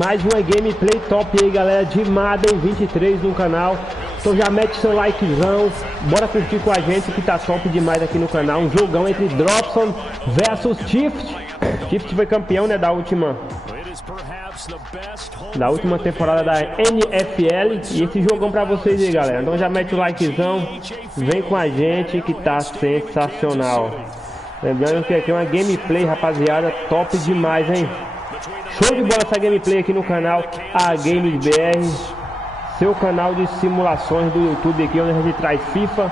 Mais uma gameplay top aí, galera, de Madden 23 no canal. Então já mete seu likezão, bora curtir com a gente que tá top demais aqui no canal. Um jogão entre Dolphins versus Chiefs. Chiefs foi campeão, né, da última temporada da NFL. E esse jogão pra vocês aí, galera. Então já mete o likezão, vem com a gente que tá sensacional. Lembrando que aqui é uma gameplay, rapaziada, top demais, hein? Show de bola essa gameplay aqui no canal A Games BR, seu canal de simulações do YouTube aqui, onde a gente traz FIFA,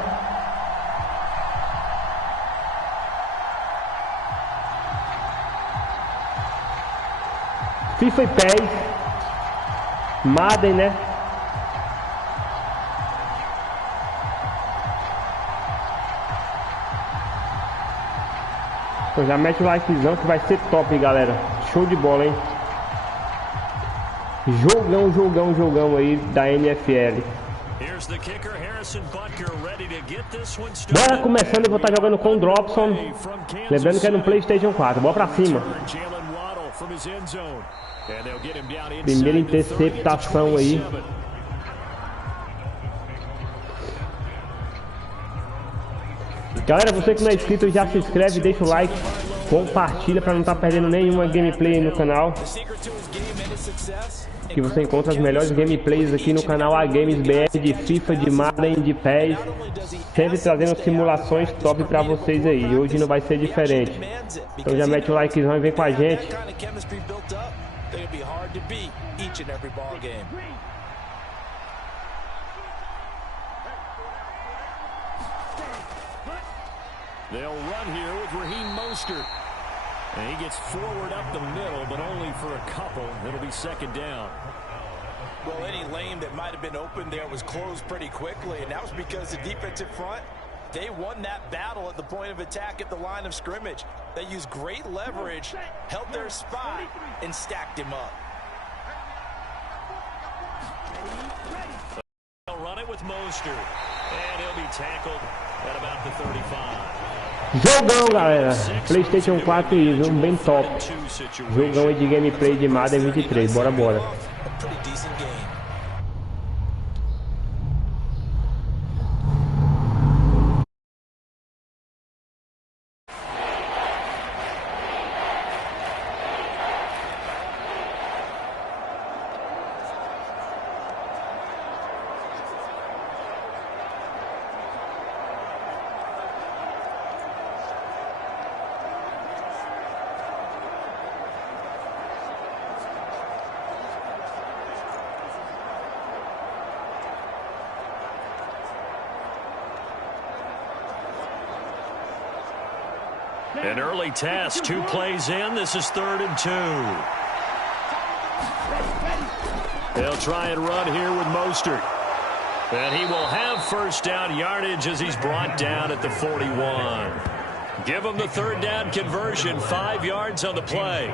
FIFA e PES, Madden, né? Então já mete o likezão que vai ser top, galera. Show de bola, hein? Jogão aí da NFL. Bora começando, eu vou estar jogando com o Dolphins. Lembrando que é no PlayStation 4. Bora pra cima. Primeira interceptação aí. Galera, você que não é inscrito, já se inscreve, deixa o like, compartilha para não estar perdendo nenhuma gameplay aí no canal. Que você encontra as melhores gameplays aqui no canal A Games BR de FIFA, de Madden, de PES, sempre trazendo simulações top para vocês aí. E hoje não vai ser diferente. Então já mete o likezão e vem com a gente. They'll run here with and he gets forward up the middle, but only for a couple. It'll be second down. Well, any lane that might have been open there was closed pretty quickly, and that was because the defensive front, they won that battle at the point of attack at the line of scrimmage. They used great leverage, held their spot, and stacked him up. They'll run it with Mostert, and he'll be tackled at about the 35. Jogão, galera, PlayStation 4 e um bem top. Jogão de gameplay de Madden 23, bora. An early test, 2 plays in. This is 3rd and 2. They'll try and run here with Mostert. And he will have first down yardage as he's brought down at the 41. Give them the 3rd down conversion, 5 yards on the play.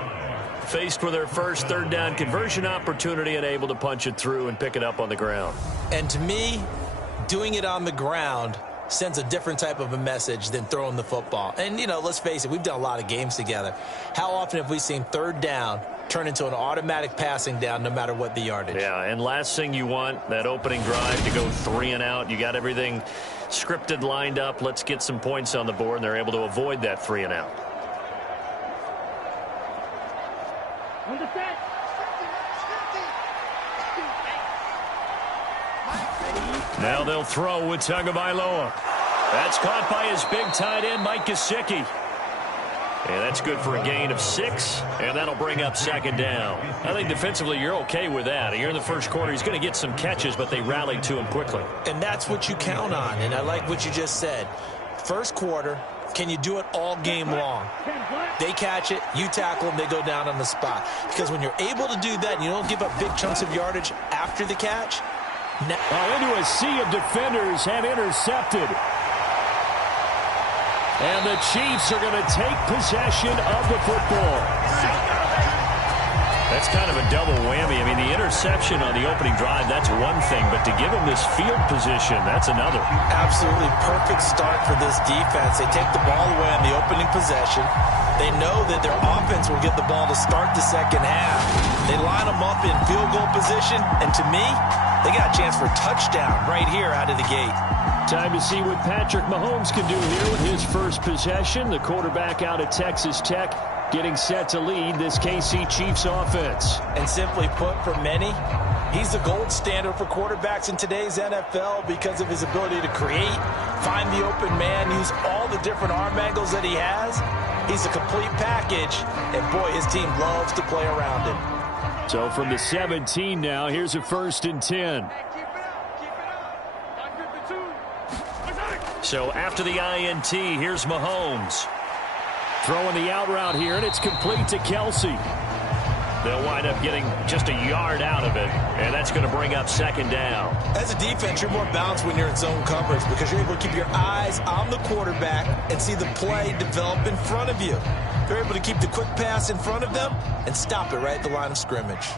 Faced with their first 3rd down conversion opportunity and able to punch it through and pick it up on the ground. And to me, doing it on the ground sends a different type of a message than throwing the football. And, you know, let's face it, we've done a lot of games together. How often have we seen 3rd down turn into an automatic passing down no matter what the yardage? Yeah, and last thing you want, that opening drive to go 3 and out. You got everything scripted, lined up. Let's get some points on the board, and they're able to avoid that 3 and out. Now they'll throw with Tagovailoa. That's caught by his big tight end, Mike Gesicki. And that's good for a gain of 6, and that'll bring up 2nd down. I think defensively you're okay with that. Here in the first quarter, he's going to get some catches, but they rallied to him quickly. And that's what you count on, and I like what you just said. First quarter, can you do it all game long? They catch it, you tackle them, they go down on the spot. Because when you're able to do that and you don't give up big chunks of yardage after the catch, into a sea of defenders have intercepted. And the Chiefs are going to take possession of the football. That's kind of a double whammy. I mean, the interception interception on the opening drive, that's one thing. But to give him this field position, that's another. Absolutely perfect start for this defense. They take the ball away on the opening possession. They know that their offense will get the ball to start the second half. They line them up in field goal position. And to me, they got a chance for a touchdown right here out of the gate. Time to see what Patrick Mahomes can do here with his first possession. The quarterback out of Texas Tech getting set to lead this KC Chiefs offense. And simply put, for many, he's the gold standard for quarterbacks in today's NFL because of his ability to create, find the open man, use all the different arm angles that he has. He's a complete package, and boy, his team loves to play around him. So from the 17 now, here's a 1st and 10. So after the INT, here's Mahomes. Throwing the out route here, and it's complete to Kelce. They'll wind up getting just a yard out of it, and that's going to bring up 2nd down. As a defense, you're more balanced when you're in zone coverage because you're able to keep your eyes on the quarterback and see the play develop in front of you. They're able to keep the quick pass in front of them and stop it right at the line of scrimmage.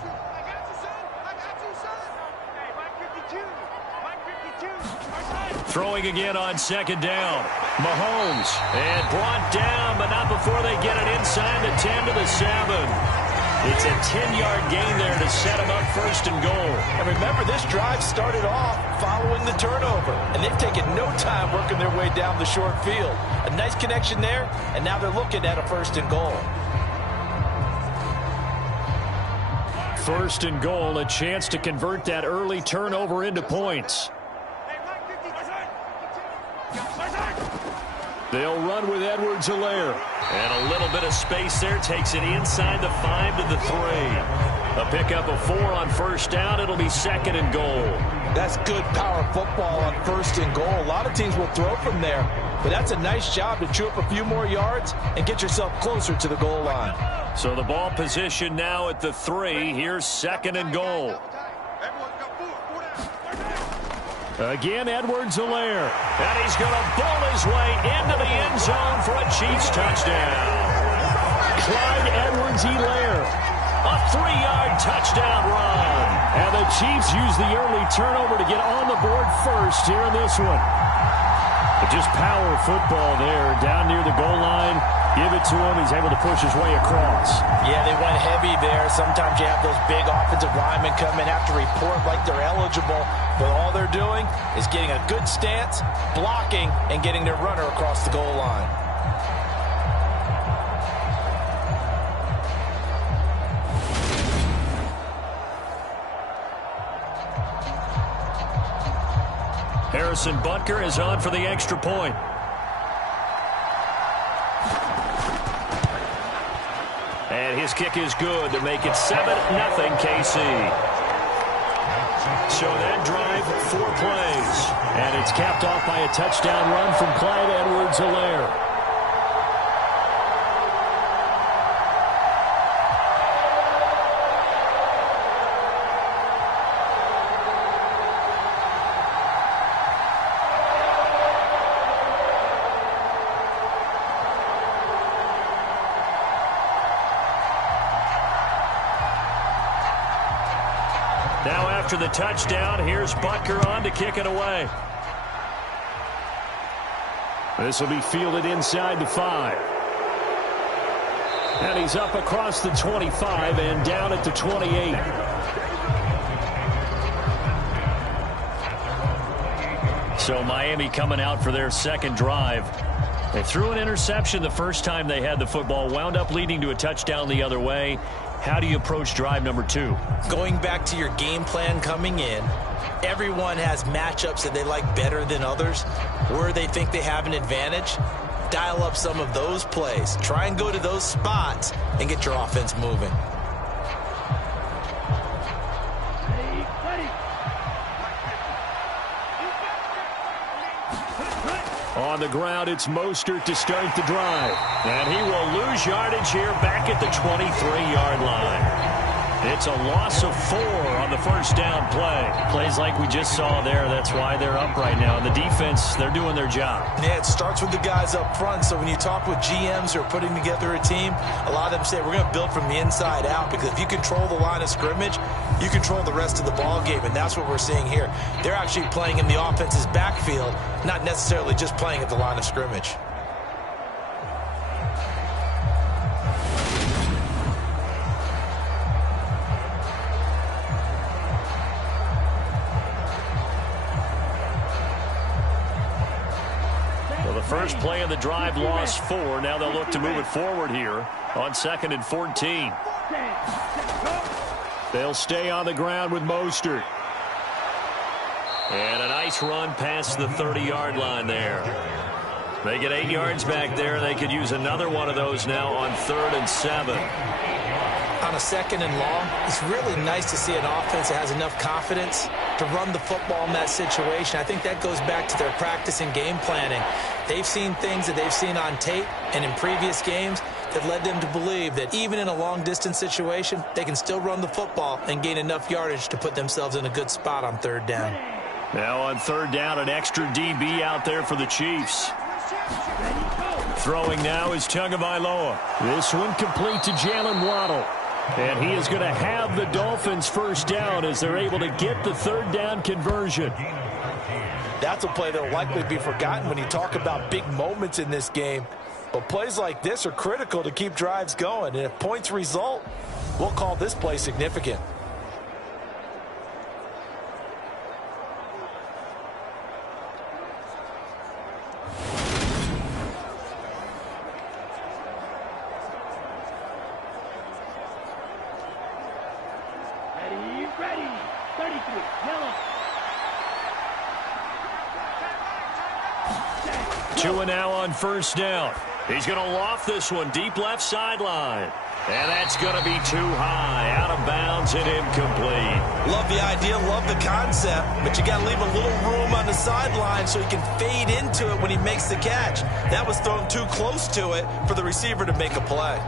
Throwing again on 2nd down. Mahomes, and brought down, but not before they get it inside the 10 to the 7. It's a 10-yard gain there to set them up 1st and goal. And remember, this drive started off following the turnover, and they've taken no time working their way down the short field. A nice connection there, and now they're looking at a 1st and goal. 1st and goal, a chance to convert that early turnover into points. They'll run with Edwards-Helaire. And a little bit of space there. Takes it inside the 5 to the 3. A pickup of 4 on 1st down. It'll be 2nd and goal. That's good power football on 1st and goal. A lot of teams will throw from there. But that's a nice job to chew up a few more yards and get yourself closer to the goal line. So the ball position now at the 3. Here's 2nd and goal. Again, Edwards-Helaire. And he's going to bowl his way into the end zone for a Chiefs touchdown. Clyde Edwards-Helaire. A 3-yard touchdown run. And the Chiefs use the early turnover to get on the board first here in this one. But just power football there down near the goal line. Give it to him. He's able to push his way across. Yeah, they went heavy there. Sometimes you have those big offensive linemen come in, have to report like they're eligible. But all they're doing is getting a good stance, blocking, and getting their runner across the goal line. Harrison Butker is on for the extra point. And his kick is good to make it 7-0 KC. So that drive, 4 plays. And it's capped off by a touchdown run from Clyde Edwards-Helaire. Now after the touchdown, here's Butker on to kick it away. This will be fielded inside the 5. And he's up across the 25 and down at the 28. So Miami coming out for their second drive. They threw an interception the first time they had the football, wound up leading to a touchdown the other way. How do you approach drive number 2? Going back to your game plan coming in, everyone has matchups that they like better than others, where they think they have an advantage. Dial up some of those plays. Try and go to those spots and get your offense moving. On the ground, it's Mostert to start the drive. And he will lose yardage here back at the 23-yard line. It's a loss of 4 on the first down play. Plays like we just saw there. That's why they're up right now. And the defense, they're doing their job. Yeah, it starts with the guys up front. So when you talk with GMs who are putting together a team, a lot of them say we're going to build from the inside out, because if you control the line of scrimmage, you control the rest of the ball game, and that's what we're seeing here. They're actually playing in the offense's backfield, not necessarily just playing at the line of scrimmage. First play of the drive lost 4. Now they'll look to move it forward here on 2nd and 14. They'll stay on the ground with Mostert. And a nice run past the 30-yard line there. They get 8 yards back there. They could use another one of those now on 3rd and 7. On a 2nd and long, it's really nice to see an offense that has enough confidence to run the football in that situation. I think that goes back to their practice and game planning. They've seen things that they've seen on tape and in previous games that led them to believe that even in a long-distance situation, they can still run the football and gain enough yardage to put themselves in a good spot on 3rd down. Now on 3rd down, an extra DB out there for the Chiefs. Throwing now is Tagovailoa. This one complete to Jalen Waddle. And he is going to have the Dolphins first down as they're able to get the 3rd down conversion. That's a play that will likely be forgotten when you talk about big moments in this game. But plays like this are critical to keep drives going. And if points result, we'll call this play significant. Ready. 33. Yellow. 2 now on first down. He's going to loft this one deep left sideline. And that's going to be too high, out of bounds and incomplete. Love the idea, love the concept, but you got to leave a little room on the sideline so he can fade into it when he makes the catch. That was thrown too close to it for the receiver to make a play.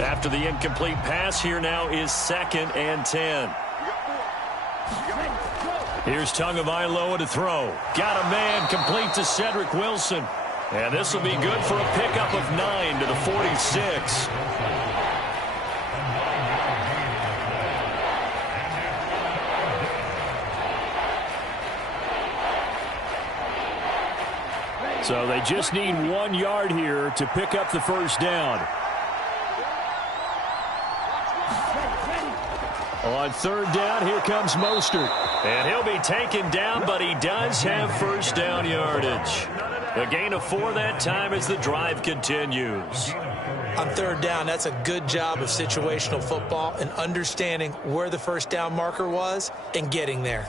After the incomplete pass, here now is 2nd and 10. Here's Tagovailoa to throw. Got a man complete to Cedric Wilson. And this will be good for a pickup of 9 to the 46. So they just need 1 yard here to pick up the first down. On 3rd down, here comes Mostert. And he'll be taken down, but he does have first down yardage. A gain of 4 that time as the drive continues. On 3rd down, that's a good job of situational football and understanding where the first down marker was and getting there.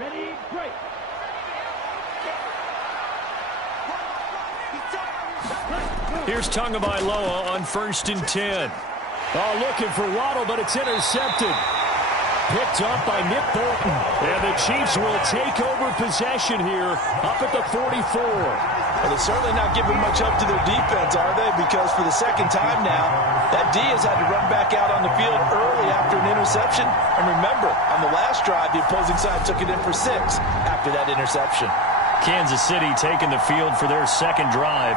Ready, break. Here's Tagovailoa on 1st and 10. Oh, looking for Waddle, but it's intercepted. Picked up by Nick Bolton. And the Chiefs will take over possession here up at the 44. Well, they're certainly not giving much up to their defense, are they? Because for the 2nd time now, that D has had to run back out on the field early after an interception. And remember, on the last drive, the opposing side took it in for 6 after that interception. Kansas City taking the field for their 2nd drive.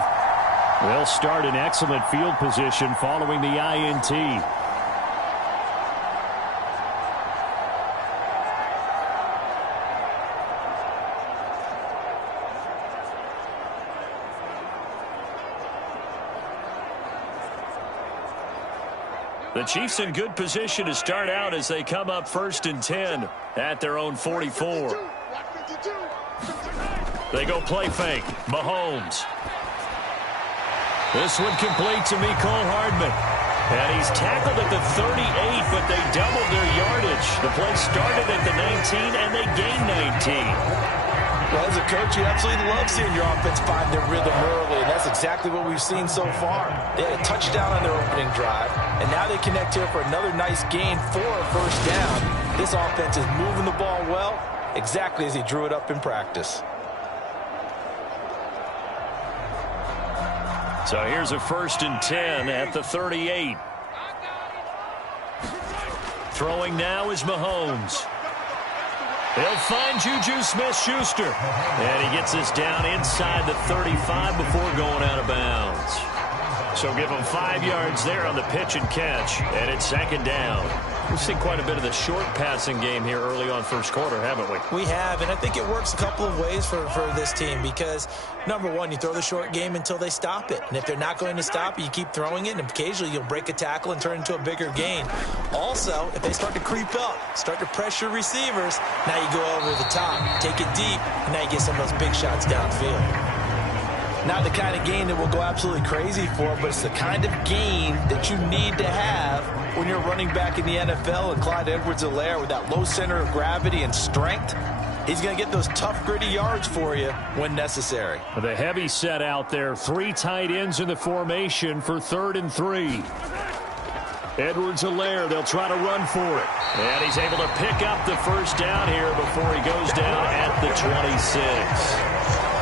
They'll start in excellent field position following the INT. The Chiefs in good position to start out as they come up 1st and 10 at their own 44. They go play fake. Mahomes. This one complete to Mecole Hardman. And he's tackled at the 38, but they doubled their yardage. The play started at the 19, and they gained 19. Well, as a coach, you absolutely love seeing your offense find their rhythm early, and that's exactly what we've seen so far. They had a touchdown on their opening drive, and now they connect here for another nice gain for a first down. This offense is moving the ball well, exactly as he drew it up in practice. So here's a 1st and 10 at the 38. Throwing now is Mahomes. He'll find Juju Smith-Schuster. And he gets this down inside the 35 before going out of bounds. So give him 5 yards there on the pitch and catch. And it's 2nd down. We've seen quite a bit of the short passing game here early on first quarter, haven't we? We have, and I think it works a couple of ways for this team because, number one, you throw the short game until they stop it. And if they're not going to stop it, you keep throwing it, and occasionally you'll break a tackle and turn it into a bigger gain. Also, if they start to creep up, start to pressure receivers, now you go over the top, take it deep, and now you get some of those big shots downfield. Not the kind of gain that we'll go absolutely crazy for, but it's the kind of gain that you need to have when you're running back in the NFL. And Clyde Edwards-Helaire, with that low center of gravity and strength, he's going to get those tough, gritty yards for you when necessary. The heavy set out there. 3 tight ends in the formation for 3rd and 3. Edwards-Helaire, they'll try to run for it. And he's able to pick up the first down here before he goes down at the 26.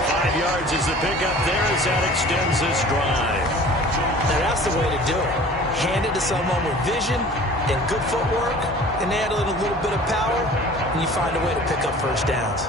5 yards is the pickup there as that extends this drive. Now that's the way to do it. Hand it to someone with vision and good footwork, and add a little bit of power, and you find a way to pick up first downs.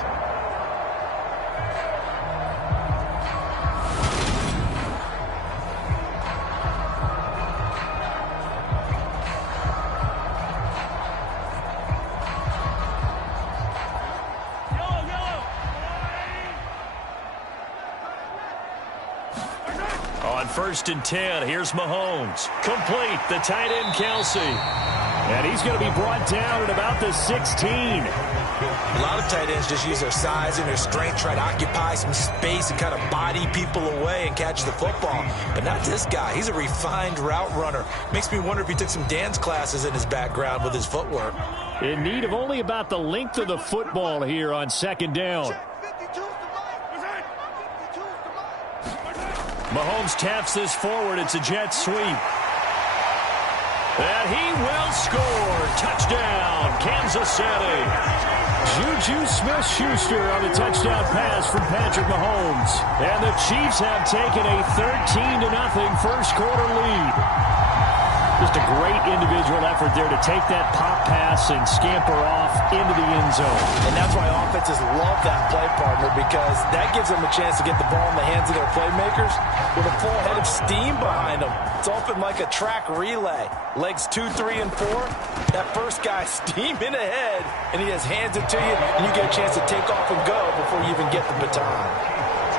On 1st and 10, here's Mahomes. Complete, the tight end Kelce. And he's going to be brought down at about the 16. A lot of tight ends just use their size and their strength, try to occupy some space and kind of body people away and catch the football. But not this guy. He's a refined route runner. Makes me wonder if he took some dance classes in his background with his footwork. In need of only about the length of the football here on 2nd down. Mahomes taps this forward. It's a jet sweep. And he will score. Touchdown, Kansas City. Juju Smith-Schuster on the touchdown pass from Patrick Mahomes. And the Chiefs have taken a 13-0 first quarter lead. Just a great individual effort there to take that pop pass and scamper off into the end zone. And that's why offenses love that play, partner, because that gives them a chance to get the ball in the hands of their playmakers with a full head of steam behind them. It's often like a track relay. Legs 2, 3, and 4. That first guy steaming ahead, and he just hands it to you, and you get a chance to take off and go before you even get the baton.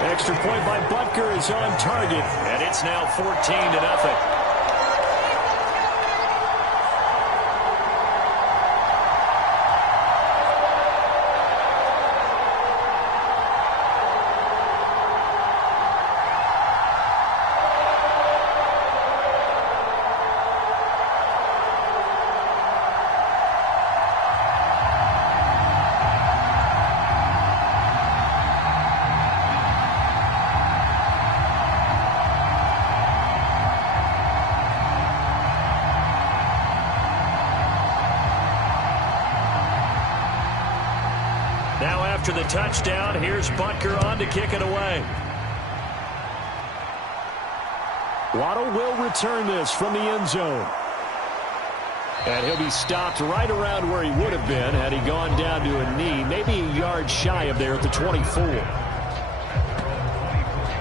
Extra point by Butker is on target, and it's now 14-0. Now after the touchdown, here's Butker on to kick it away. Waddle will return this from the end zone. And he'll be stopped right around where he would have been had he gone down to a knee, maybe a yard shy of there at the 24.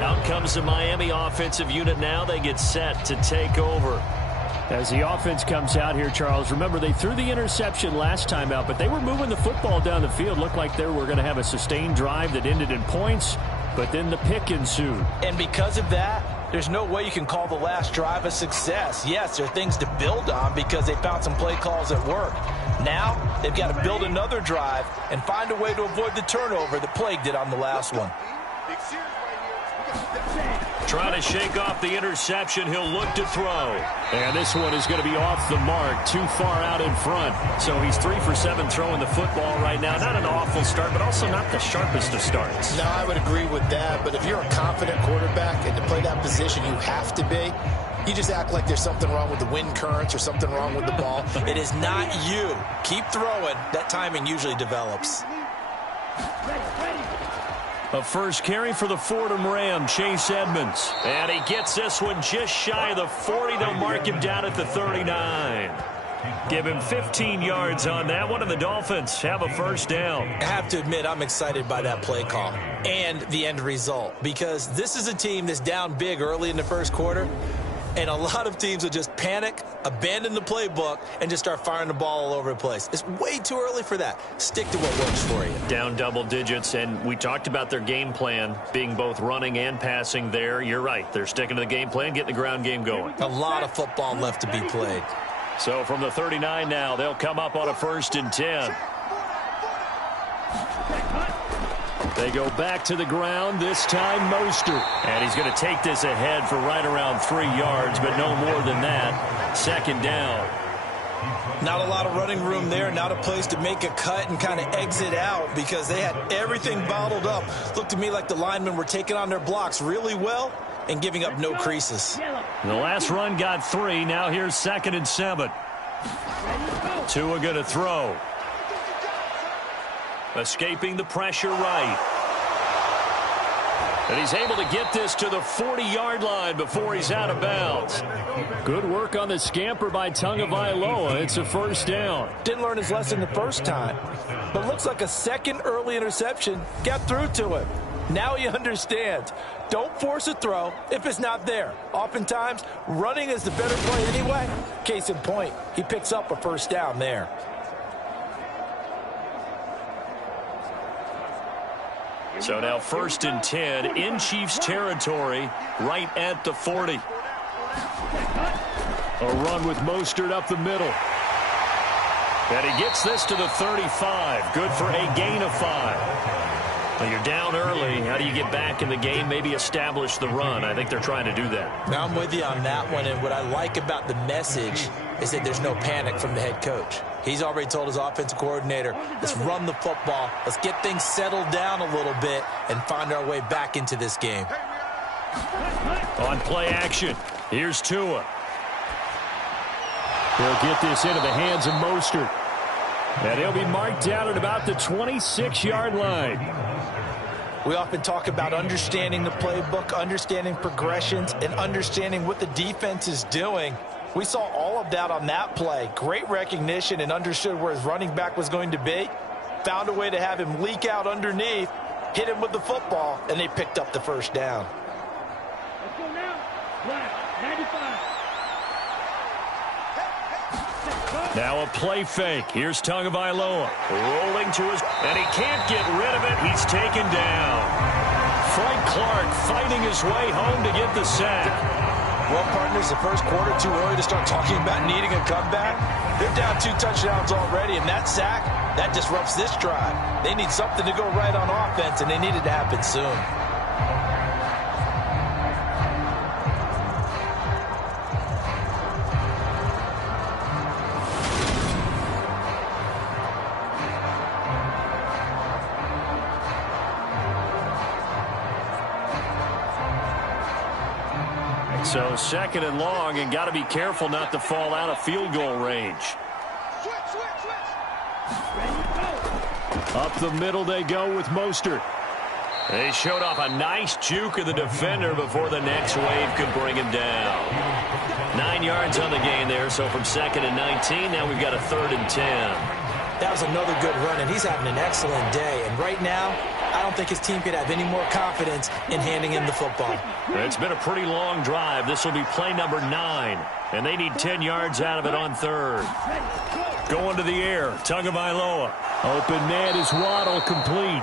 Out comes the Miami offensive unit now. They get set to take over. As the offense comes out here, Charles, remember they threw the interception last time out, but they were moving the football down the field. Looked like they were going to have a sustained drive that ended in points, but then the pick ensued. And because of that, there's no way you can call the last drive a success. Yes, there are things to build on because they found some play calls that work. Now, they've got to build another drive and find a way to avoid the turnover that plagued it on the last one. Trying to shake off the interception. He'll look to throw. And this one is going to be off the mark, too far out in front. So he's 3 for 7 throwing the football right now. Not an awful start, but also not the sharpest of starts. No, I would agree with that. But if you're a confident quarterback and to play that position, you have to be. You just act like there's something wrong with the wind currents or something wrong with the ball. It is not you. Keep throwing. That timing usually develops. A first carry for the Fordham Ram, Chase Edmonds. And he gets this one just shy of the 40. They'll mark him down at the 39. Give him 15 yards on that one, and the Dolphins have a first down. I have to admit, I'm excited by that play call and the end result, because this is a team that's down big early in the first quarter, and a lot of teams will just panic, abandon the playbook, and just start firing the ball all over the place. It's way too early for that. Stick to what works for you. Down double digits, and we talked about their game plan being both running and passing there. You're right. They're sticking to the game plan, getting the ground game going. A lot of football left to be played. So from the 39 now, they'll come up on a 1st and 10. They go back to the ground, this time Mostert. And he's going to take this ahead for right around 3 yards, but no more than that. 2nd down. Not a lot of running room there, not a place to make a cut and kind of exit out because they had everything bottled up. Looked to me like the linemen were taking on their blocks really well and giving up no creases. The last run got 3. Now here's 2nd and 7. Tua going to throw. Escaping the pressure right. And he's able to get this to the 40-yard line before he's out of bounds. Good work on the scamper by Tagovailoa. It's a first down. Didn't learn his lesson the first time, but looks like a second early interception got through to him. Now he understands. Don't force a throw if it's not there. Oftentimes, running is the better play anyway. Case in point, he picks up a first down there. So now 1st and 10 in Chiefs territory, right at the 40. A run with Mostert up the middle. And he gets this to the 35. Good for a gain of 5. Well, you're down early. How do you get back in the game? Maybe establish the run. I think they're trying to do that. Now I'm with you on that one, and what I like about the message is that there's no panic from the head coach. He's already told his offensive coordinator, let's run the football, let's get things settled down a little bit and find our way back into this game. On play action, here's Tua. He'll get this into the hands of Mostert. And he'll be marked down at about the 26-yard line. We often talk about understanding the playbook, understanding progressions, and understanding what the defense is doing. We saw all of that on that play. Great recognition and understood where his running back was going to be. Found a way to have him leak out underneath, hit him with the football, and they picked up the first down. Let's go now. Black, 95. Now a play fake. Here's Tagovailoa rolling to his, and he can't get rid of it. He's taken down. Frank Clark fighting his way home to get the sack. Well, partners, the first quarter too early to start talking about needing a comeback. They're down 2 touchdowns already, and that sack, that disrupts this drive. They need something to go right on offense, and they need it to happen soon. So 2nd and long, and got to be careful not to fall out of field goal range. Up the middle they go with Mostert. They showed off a nice juke of the defender before the next wave could bring him down. 9 yards on the gain there, so from 2nd and 19, now we've got a 3rd and 10. That was another good run, and he's having an excellent day. And right now, I don't think his team could have any more confidence in handing him the football. It's been a pretty long drive. This will be play number 9, and they need 10 yards out of it on 3rd. Going to the air, Tagovailoa. Open man is Waddle, complete.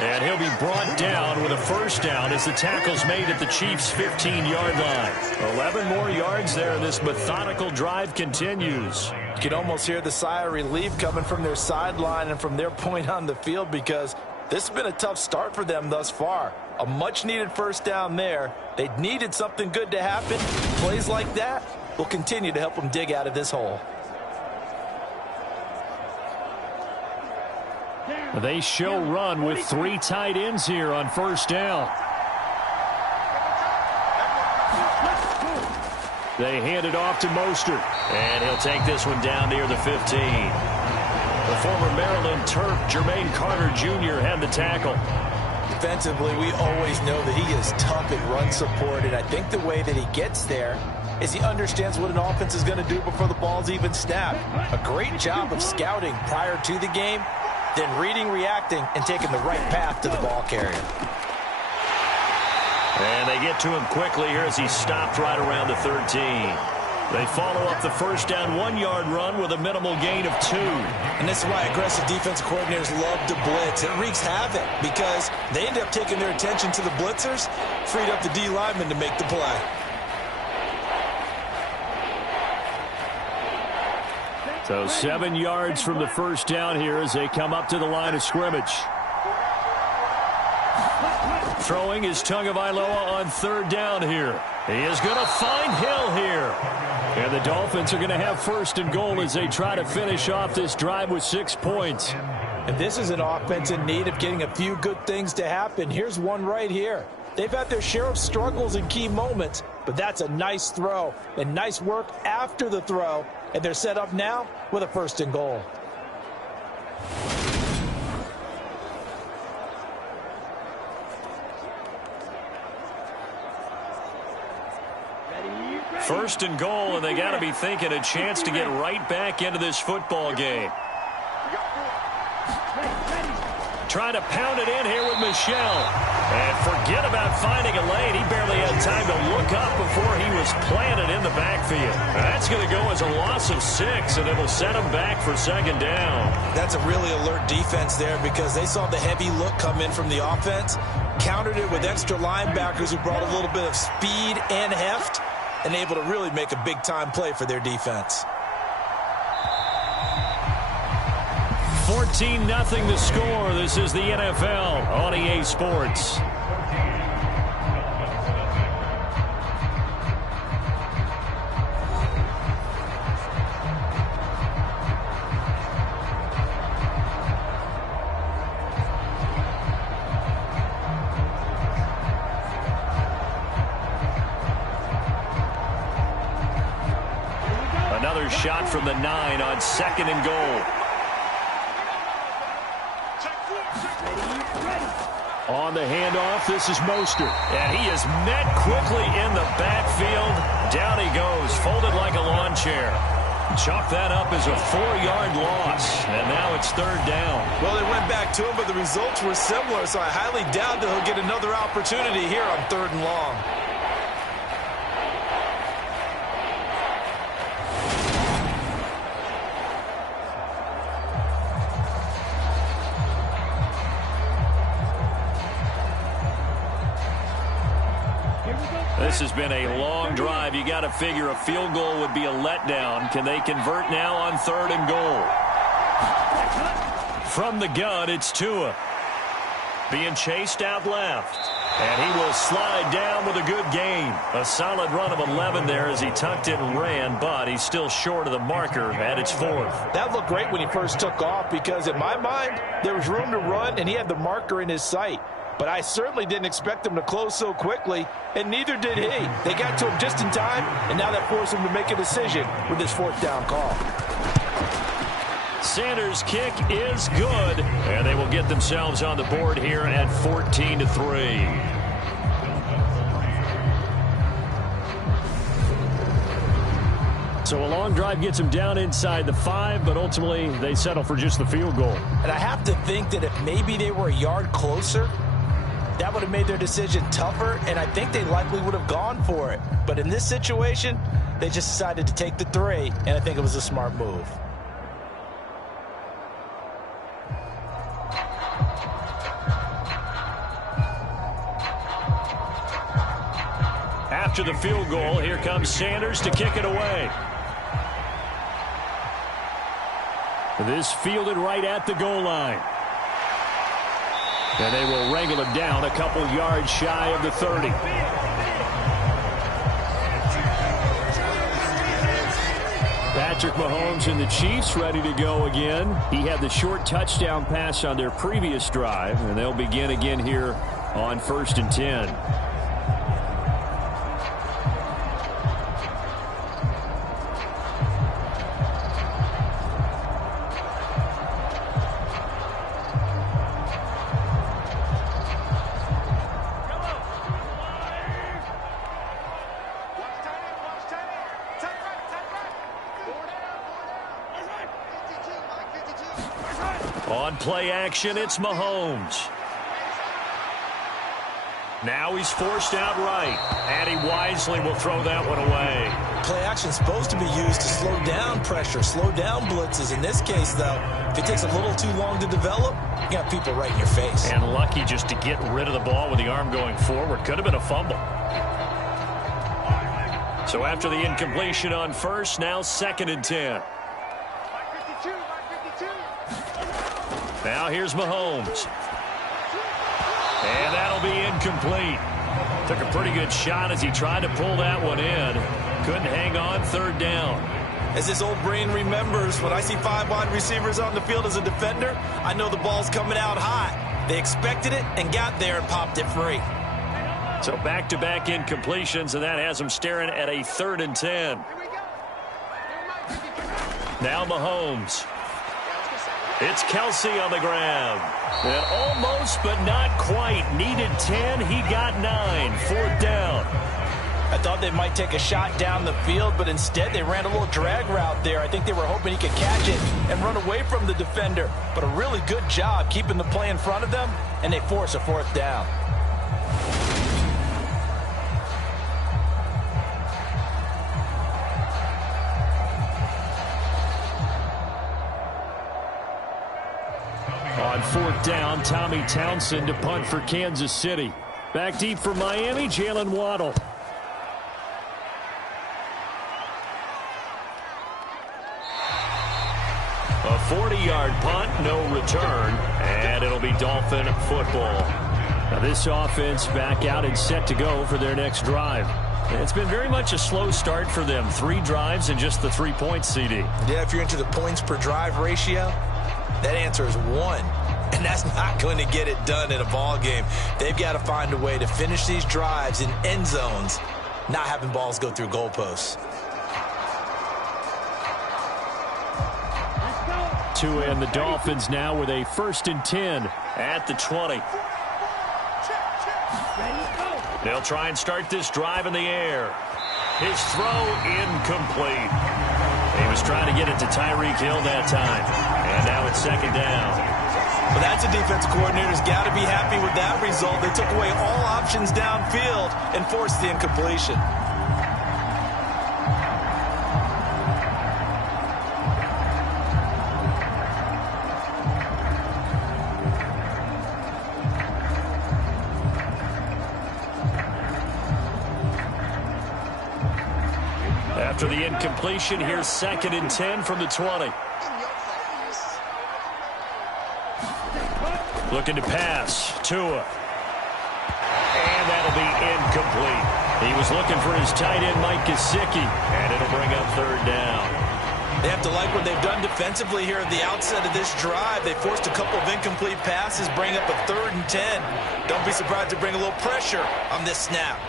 And he'll be brought down with a first down as the tackle's made at the Chiefs' 15-yard line. 11 more yards there, and this methodical drive continues. You can almost hear the sigh of relief coming from their sideline and from their point on the field, because this has been a tough start for them thus far. A much-needed first down there. They needed something good to happen. Plays like that will continue to help them dig out of this hole. They show run with 3 tight ends here on first down. They hand it off to Mostert, and he'll take this one down near the 15. The former Maryland Terp, Jermaine Carter Jr. had the tackle. Defensively, we always know that he is tough in run support, and I think the way that he gets there is he understands what an offense is going to do before the ball's even snapped. A great job of scouting prior to the game, then reading, reacting, and taking the right path to the ball carrier. And they get to him quickly here as he stopped right around the 13. They follow up the first down 1-yard run with a minimal gain of 2. And this is why aggressive defensive coordinators love to blitz. It wreaks havoc because they end up taking their attention to the blitzers, freed up the D lineman to make the play. So 7 yards from the first down here as they come up to the line of scrimmage. Throwing is Tagovailoa on third down here. He is going to find Hill here. And the Dolphins are going to have first and goal as they try to finish off this drive with 6 points. And this is an offense in need of getting a few good things to happen. Here's one right here. They've had their share of struggles in key moments, but that's a nice throw and nice work after the throw. And they're set up now with a first and goal. First and goal, and they got to be thinking a chance to get right back into this football game. Trying to pound it in here with Michel. And forget about finding a lane. He barely had time to look up before he was planted in the backfield. That's going to go as a loss of 6, and it will set him back for second down. That's a really alert defense there because they saw the heavy look come in from the offense, countered it with extra linebackers who brought a little bit of speed and heft, and able to really make a big-time play for their defense. 14-0 the score. This is the NFL on EA Sports. Another shot from the 9 on second and goal. On the handoff, this is Mostert. And he is met quickly in the backfield. Down he goes, folded like a lawn chair. Chalk that up as a 4-yard loss. And now it's third down. Well, they went back to him, but the results were similar, so I highly doubt that he'll get another opportunity here on third and long. This has been a long drive. You got to figure a field goal would be a letdown. Can they convert now on third and goal? From the gun, it's Tua. Being chased out left. And he will slide down with a good gain. A solid run of 11 there as he tucked it and ran, but he's still short of the marker at its 4th. That looked great when he first took off because in my mind, there was room to run and he had the marker in his sight. But I certainly didn't expect him to close so quickly, and neither did he. They got to him just in time, and now that forced him to make a decision with his 4th down call. Sanders' kick is good, and they will get themselves on the board here at 14-3. So a long drive gets them down inside the 5, but ultimately they settle for just the field goal. And I have to think that if maybe they were a yard closer, that would have made their decision tougher, and I think they likely would have gone for it. But in this situation, they just decided to take the 3, and I think it was a smart move. After the field goal, here comes Sanders to kick it away. This fielded right at the goal line. And they will wrangle him down a couple yards shy of the 30. Patrick Mahomes and the Chiefs ready to go again. He had the short touchdown pass on their previous drive, and they'll begin again here on 1st and 10. On play action, it's Mahomes. Now he's forced out right, and he wisely will throw that one away. Play action is supposed to be used to slow down pressure, slow down blitzes. In this case, though, if it takes a little too long to develop, you got people right in your face. And lucky just to get rid of the ball with the arm going forward. Could have been a fumble. So after the incompletion on first, now 2nd and 10. Now here's Mahomes. And that'll be incomplete. Took a pretty good shot as he tried to pull that one in. Couldn't hang on, 3rd down. As this old brain remembers, when I see 5 wide receivers on the field as a defender, I know the ball's coming out hot. They expected it and got there and popped it free. So back-to-back incompletions, and that has them staring at a 3rd and 10. Now Mahomes. It's Kelce on the grab. And almost, but not quite. Needed 10. He got 9. 4th down. I thought they might take a shot down the field, but instead they ran a little drag route there. I think they were hoping he could catch it and run away from the defender. But a really good job keeping the play in front of them, and they force a 4th down. On 4th down, Tommy Townsend to punt for Kansas City. Back deep for Miami, Jalen Waddle. A 40-yard punt, no return, and it'll be Dolphin football. Now this offense back out and set to go for their next drive. It's been very much a slow start for them. 3 drives and just the 3 points, CD. Yeah, if you're into the points per drive ratio, that answer is 1. And that's not going to get it done in a ball game. They've got to find a way to finish these drives in end zones, not having balls go through goalposts. And the Dolphins now with a 1st and 10 at the 20. They'll try and start this drive in the air. His throw incomplete. He was trying to get it to Tyreek Hill that time. And now it's 2nd down. But that's a defensive coordinator's got to be happy with that result. They took away all options downfield and forced the incompletion. After the incompletion, here's 2nd and 10 from the 20. Looking to pass. Tua. And that'll be incomplete. He was looking for his tight end, Mike Gesicki, and it'll bring up 3rd down. They have to like what they've done defensively here at the outset of this drive. They forced a couple of incomplete passes, bring up a 3rd and 10. Don't be surprised to bring a little pressure on this snap.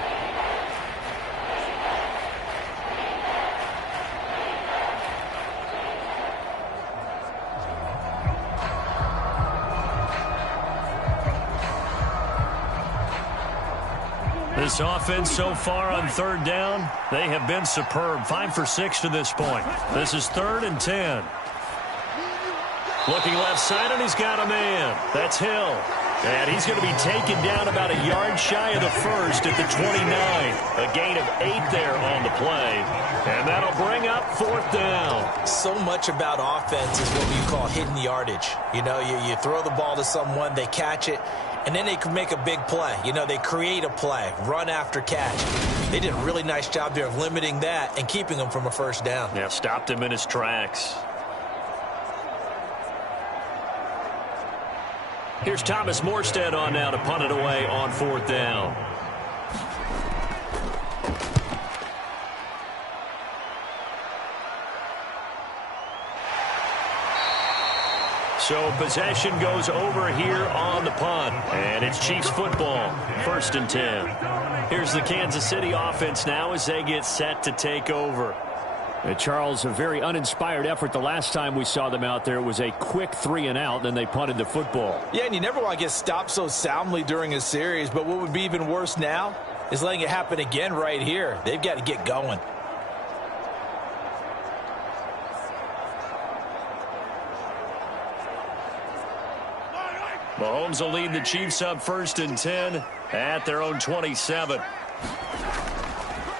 This offense so far on 3rd down, they have been superb. 5 for 6 to this point. This is 3rd and 10. Looking left side, and he's got a man. That's Hill. And he's going to be taken down about a yard shy of the 1st at the 29. A gain of 8 there on the play. And that'll bring up 4th down. So much about offense is what we call hidden yardage. You know, you throw the ball to someone, they catch it, and then they can make a big play. You know, they create a play, run after catch. They did a really nice job there of limiting that and keeping him from a 1st down. Yeah, stopped him in his tracks. Here's Thomas Morstead on now to punt it away on 4th down. So possession goes over here on the punt. And it's Chiefs football, 1st and 10. Here's the Kansas City offense now as they get set to take over. Charles, a very uninspired effort the last time we saw them out there. It was a quick 3-and-out, then they punted the football. Yeah, and you never want to get stopped so soundly during a series, but what would be even worse now is letting it happen again right here. They've got to get going. Mahomes will lead the Chiefs up 1st and 10 at their own 27.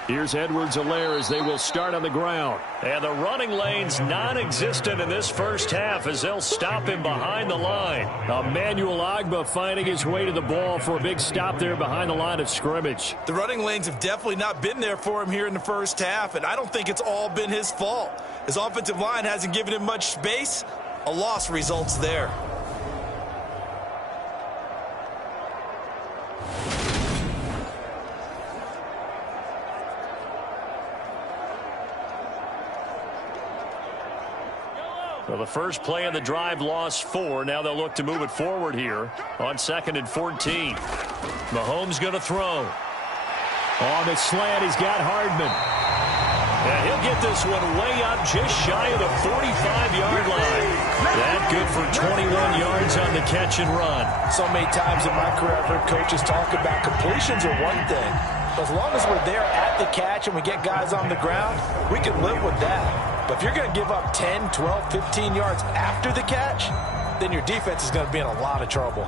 Here's Edwards-Helaire as they will start on the ground. And the running lane's non-existent in this first half as they'll stop him behind the line. Emmanuel Ogbah finding his way to the ball for a big stop there behind the line of scrimmage. The running lanes have definitely not been there for him here in the first half, and I don't think it's all been his fault. His offensive line hasn't given him much space. A loss results there. Well, the first play of the drive lost 4. Now they'll look to move it forward here on 2nd and 14. Mahomes going to throw. On the slant, he's got Hardman. And he'll get this one way up just shy of the 45-yard line. That good for 21 yards on the catch and run. So many times in my career I've heard coaches talk about completions are one thing. But as long as we're there at the catch and we get guys on the ground, we can live with that. But if you're going to give up 10, 12, 15 yards after the catch, then your defense is going to be in a lot of trouble.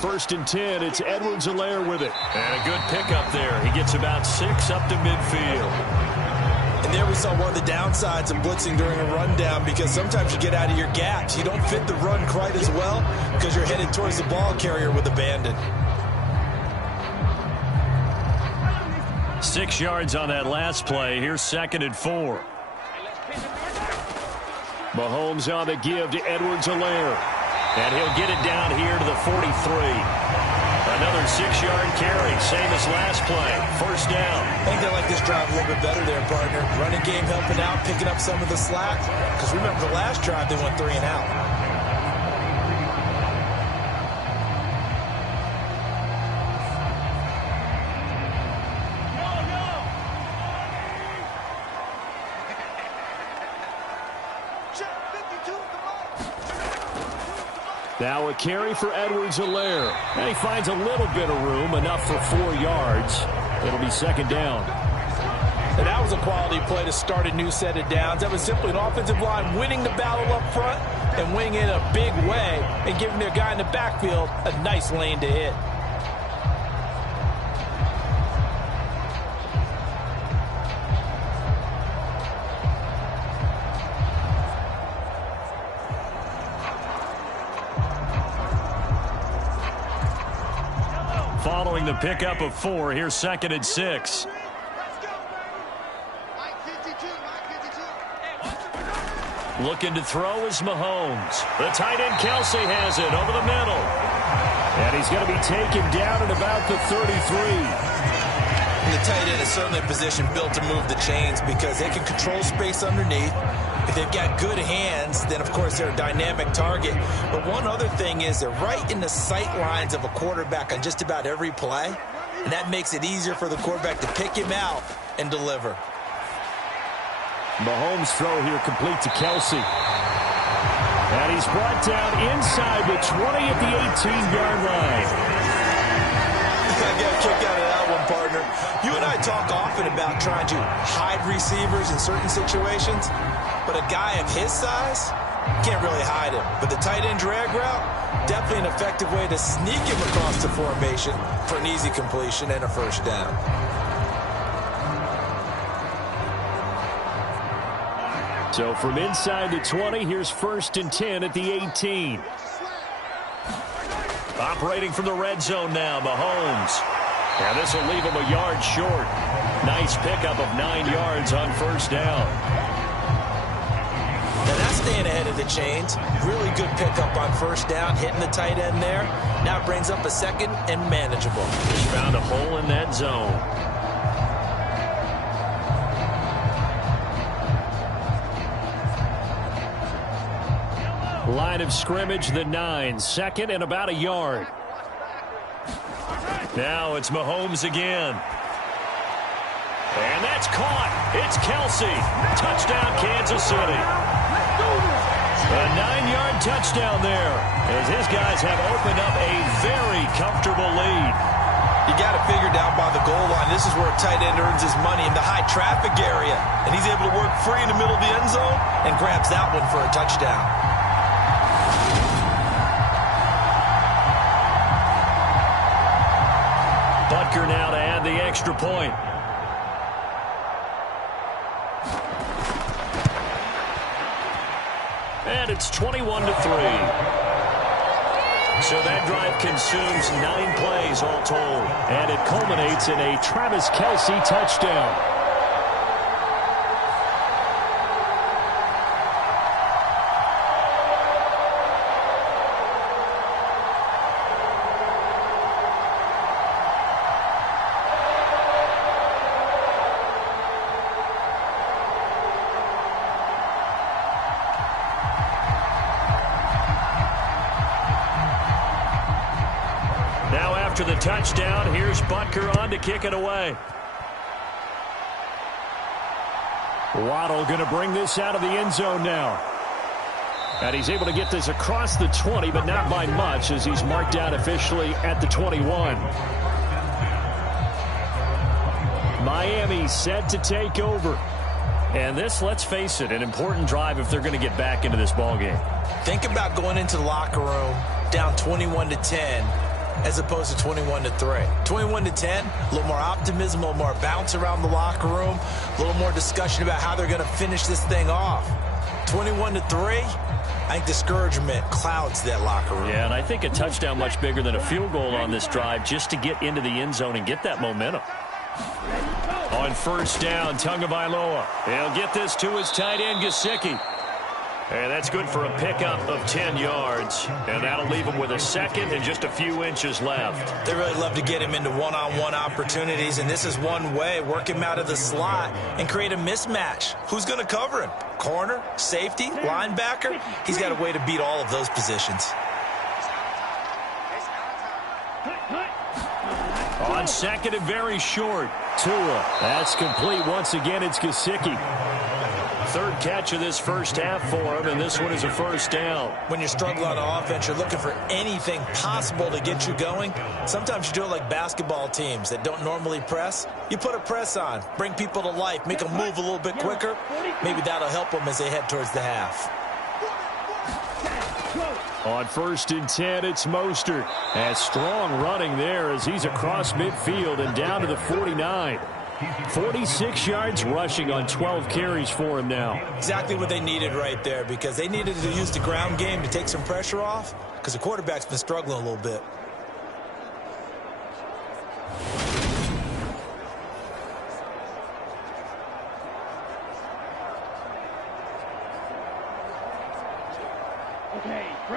First and 10, it's Edwards-Helaire with it. And a good pickup there. He gets about 6 up to midfield. And there we saw one of the downsides of blitzing during a rundown, because sometimes you get out of your gaps. You don't fit the run quite as well because you're headed towards the ball carrier with abandon. 6 yards on that last play. Here's 2nd and 4. Mahomes on the give to Edwards-Helaire. And he'll get it down here to the 43. Another 6-yard carry, same as last play. 1st down. I think they like this drive a little bit better there, partner. Running game helping out, picking up some of the slack. Because remember, the last drive they went 3-and-out. Now a carry for Edwards-Helaire. And he finds a little bit of room, enough for 4 yards. It'll be 2nd down. And that was a quality play to start a new set of downs. That was simply an offensive line winning the battle up front and winning in a big way and giving their guy in the backfield a nice lane to hit. Following the pickup of 4, here's 2nd and 6. Looking to throw is Mahomes. The tight end Kelce has it over the middle. And he's going to be taken down at about the 33. And the tight end is certainly a position built to move the chains because they can control space underneath. If they've got good hands, then of course they're a dynamic target. But one other thing is they're right in the sight lines of a quarterback on just about every play. And that makes it easier for the quarterback to pick him out and deliver. Mahomes' throw here complete to Kelce. And he's brought down inside the 20 at the 18-yard line. I got a kick out of that one, partner. You and I talk often about trying to hide receivers in certain situations, but a guy of his size can't really hide him. But the tight end drag route, definitely an effective way to sneak him across the formation for an easy completion and a 1st down. So from inside the 20, here's 1st and 10 at the 18. Operating from the red zone now, Mahomes. And this will leave him a yard short. Nice pickup of 9 yards on first down. Now that's staying ahead of the chains. Really good pickup on first down, hitting the tight end there. Now brings up a second and manageable. Just found a hole in that zone. Line of scrimmage, the 9. Second and about a yard. Now it's Mahomes again. And that's caught. It's Kelce. Touchdown, Kansas City. A 9-yard touchdown there, as his guys have opened up a very comfortable lead. You got to figure down by the goal line. This is where a tight end earns his money, in the high traffic area. And he's able to work free in the middle of the end zone and grabs that one for a touchdown. Butker now to add the extra point. And it's 21-3. So that drive consumes 9 plays all told. And it culminates in a Travis Kelce touchdown. After the touchdown, here's Butker on to kick it away. Waddle going to bring this out of the end zone now. And he's able to get this across the 20, but not by much, as he's marked out officially at the 21. Miami set to take over. And this, let's face it, an important drive if they're going to get back into this ballgame. Think about going into the locker room down 21-10. As opposed to 21-3. 21-10, a little more optimism, a little more bounce around the locker room, a little more discussion about how they're going to finish this thing off. 21-3, I think discouragement clouds that locker room. Yeah, and I think a touchdown much bigger than a field goal on this drive just to get into the end zone and get that momentum. On first down, Tagovailoa. He'll get this to his tight end, Gesicki. And that's good for a pickup of 10 yards. And that'll leave him with a second and just a few inches left. They really love to get him into one-on-one opportunities, and this is one way. Work him out of the slot and create a mismatch. Who's going to cover him? Corner, safety, linebacker? He's got a way to beat all of those positions. On second and very short, Tua. That's complete once again. It's Gesicki. Third catch of this first half for him, and this one is a first down. When you're struggling on offense, you're looking for anything possible to get you going. Sometimes you do it like basketball teams that don't normally press. You put a press on, bring people to life, make them move a little bit quicker. Maybe that'll help them as they head towards the half. On first and 10, it's Mostert. And strong running there as he's across midfield and down to the 49. 46 yards rushing on 12 carries for him now. Exactly what they needed right there, because they needed to use the ground game to take some pressure off, because the quarterback's been struggling a little bit.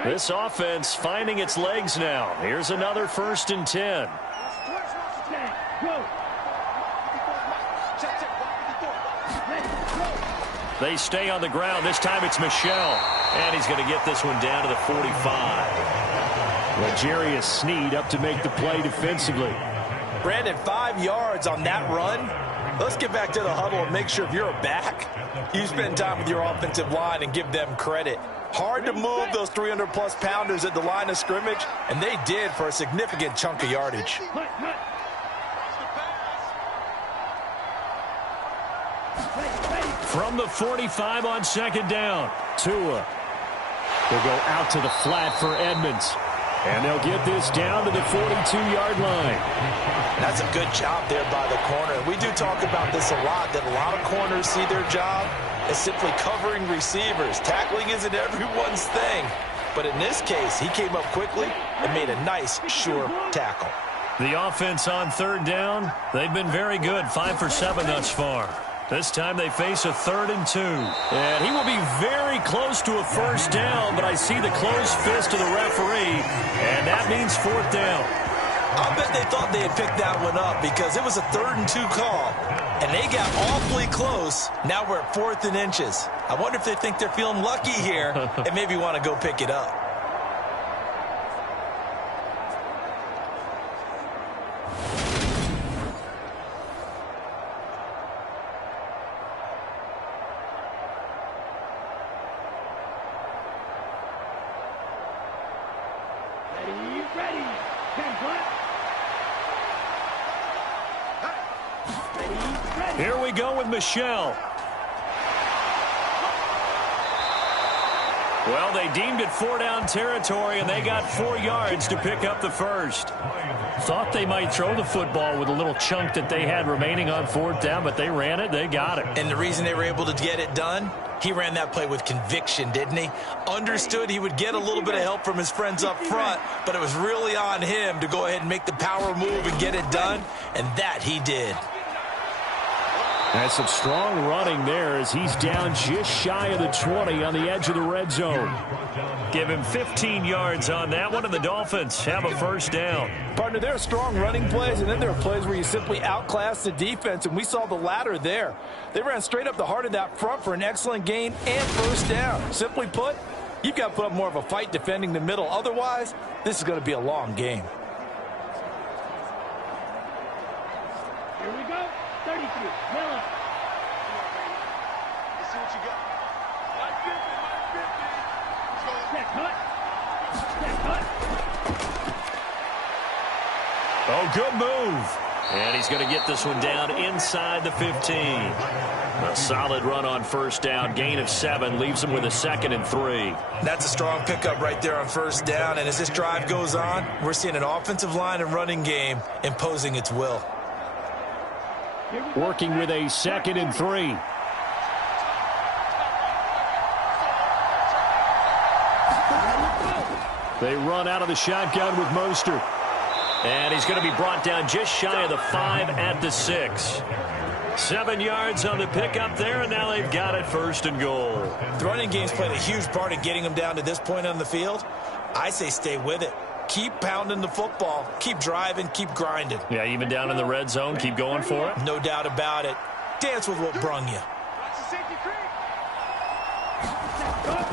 This offense finding its legs now. Here's another first and 10. They stay on the ground. This time it's Michel. And he's going to get this one down to the 45. L'Jarius Sneed up to make the play defensively. Brandon, 5 yards on that run. Let's get back to the huddle and make sure if you're a back, you spend time with your offensive line and give them credit. Hard to move those 300-plus pounders at the line of scrimmage, and they did for a significant chunk of yardage. From the 45 on second down, Tua. They'll go out to the flat for Edmonds. And they'll get this down to the 42-yard line. That's a good job there by the corner. We do talk about this a lot, that a lot of corners see their job as simply covering receivers. Tackling isn't everyone's thing. But in this case, he came up quickly and made a nice, sure tackle. The offense on third down, they've been very good, 5 for 7 thus far. This time they face a 3rd and 2. And he will be very close to a first down, but I see the closed fist of the referee, and that means 4th down. I bet they thought they had picked that one up because it was a 3rd and 2 call, and they got awfully close. Now we're at 4th and inches. I wonder if they think they're feeling lucky here and maybe want to go pick it up. Ready. Here we go with Michel. Well, they deemed it 4-down territory, and they got 4 yards to pick up the first. Thought they might throw the football with a little chunk that they had remaining on 4th down, but they ran it, they got it. And the reason they were able to get it done, he ran that play with conviction, didn't he? Understood he would get a little bit of help from his friends up front, but it was really on him to go ahead and make the power move and get it done, and that he did. That's some strong running there as he's down just shy of the 20 on the edge of the red zone. Give him 15 yards on that one, and the Dolphins have a first down. Partner, there are strong running plays, and then there are plays where you simply outclass the defense, and we saw the latter there. They ran straight up the heart of that front for an excellent gain and first down. Simply put, you've got to put up more of a fight defending the middle. Otherwise, this is going to be a long game. Here we go. 33. Miller. Let's see what you got. Set cut. Set cut. Oh, good move. And he's going to get this one down inside the 15. A solid run on first down. Gain of 7 leaves him with a 2nd and 3. That's a strong pickup right there on first down. And as this drive goes on, we're seeing an offensive line and running game imposing its will. Working with a 2nd and 3. They run out of the shotgun with Mostert. And he's going to be brought down just shy of the 5 at the 6. 7 yards on the pickup there, and now they've got it 1st and goal. The running game's played a huge part in getting them down to this point on the field. I say stay with it. Keep pounding the football. Keep driving. Keep grinding. Yeah, even down in the red zone, keep going for it. No doubt about it. Dance with what brung you.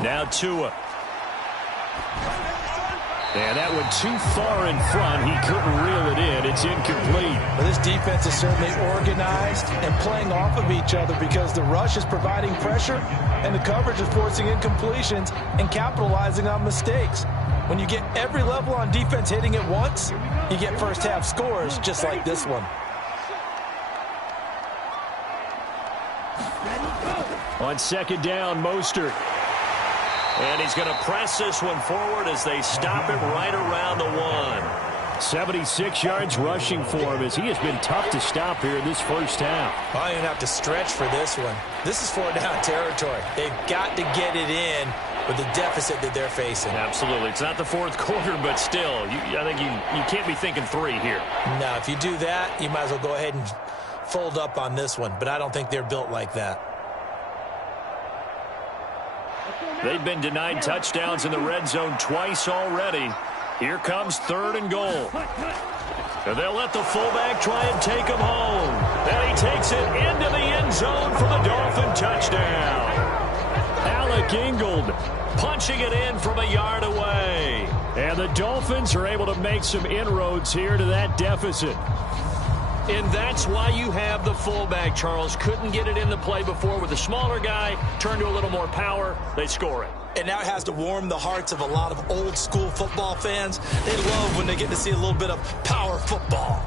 Now Tua. And that went too far in front. He couldn't reel it in. It's incomplete. Well, this defense is certainly organized and playing off of each other because the rush is providing pressure and the coverage is forcing incompletions and capitalizing on mistakes. When you get every level on defense hitting at once, you get first half scores just like this one. On 2nd down, Mostert. And he's going to press this one forward as they stop it right around the 1. 76 yards rushing for him as he has been tough to stop here in this first half. I don't even have to stretch for this one. This is 4-down territory. They've got to get it in with the deficit that they're facing. Absolutely. It's not the 4th quarter, but still, I think you can't be thinking 3 here. Now, if you do that, you might as well go ahead and fold up on this one, but I don't think they're built like that. They've been denied touchdowns in the red zone twice already. Here comes 3rd and goal. And they'll let the fullback try and take him home. And he takes it into the end zone for the Dolphin touchdown. Alec Ingold punching it in from a yard away. And the Dolphins are able to make some inroads here to that deficit. And that's why you have the fullback, Charles. Couldn't get it in the play before with the smaller guy. Turn to a little more power. They score it. And now it has to warm the hearts of a lot of old school football fans. They love when they get to see a little bit of power football.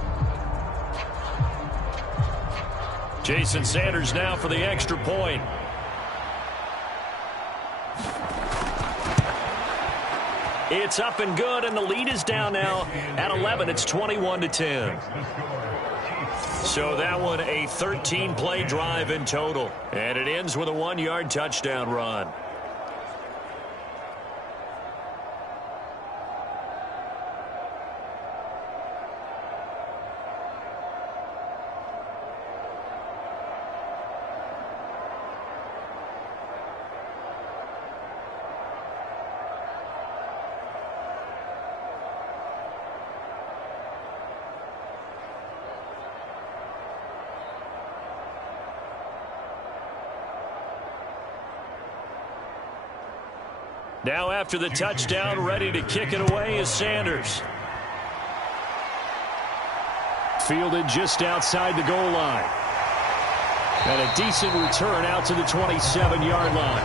Jason Sanders now for the extra point. It's up and good, and the lead is down now at 11. It's 21-10. So that one a 13-play drive in total. And it ends with a 1-yard touchdown run. Now after the touchdown, ready to kick it away is Sanders. Fielded just outside the goal line. And a decent return out to the 27-yard line.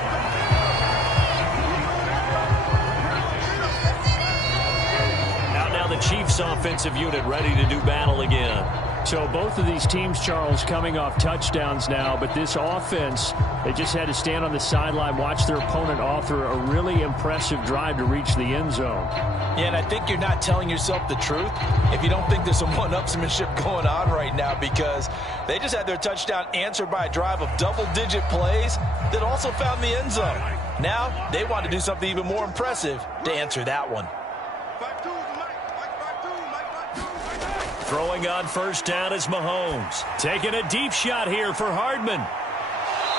Now the Chiefs offensive unit ready to do battle again. So both of these teams, Charles, coming off touchdowns now, but this offense, they just had to stand on the sideline, watch their opponent author a really impressive drive to reach the end zone. Yeah, and I think you're not telling yourself the truth if you don't think there's some one-upsmanship going on right now, because they just had their touchdown answered by a drive of double-digit plays that also found the end zone. Now they want to do something even more impressive to answer that one. Throwing on first down is Mahomes. Taking a deep shot here for Hardman.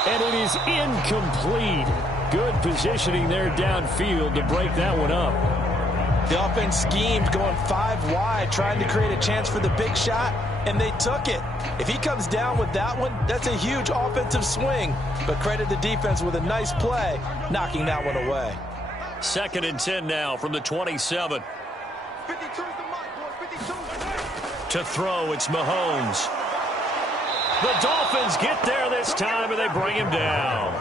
And it is incomplete. Good positioning there downfield to break that one up. The offense schemed going 5 wide, trying to create a chance for the big shot, and they took it. If he comes down with that one, that's a huge offensive swing. But credit the defense with a nice play, knocking that one away. 2nd and 10 now from the 27. To throw, it's Mahomes. The Dolphins get there this time, and they bring him down.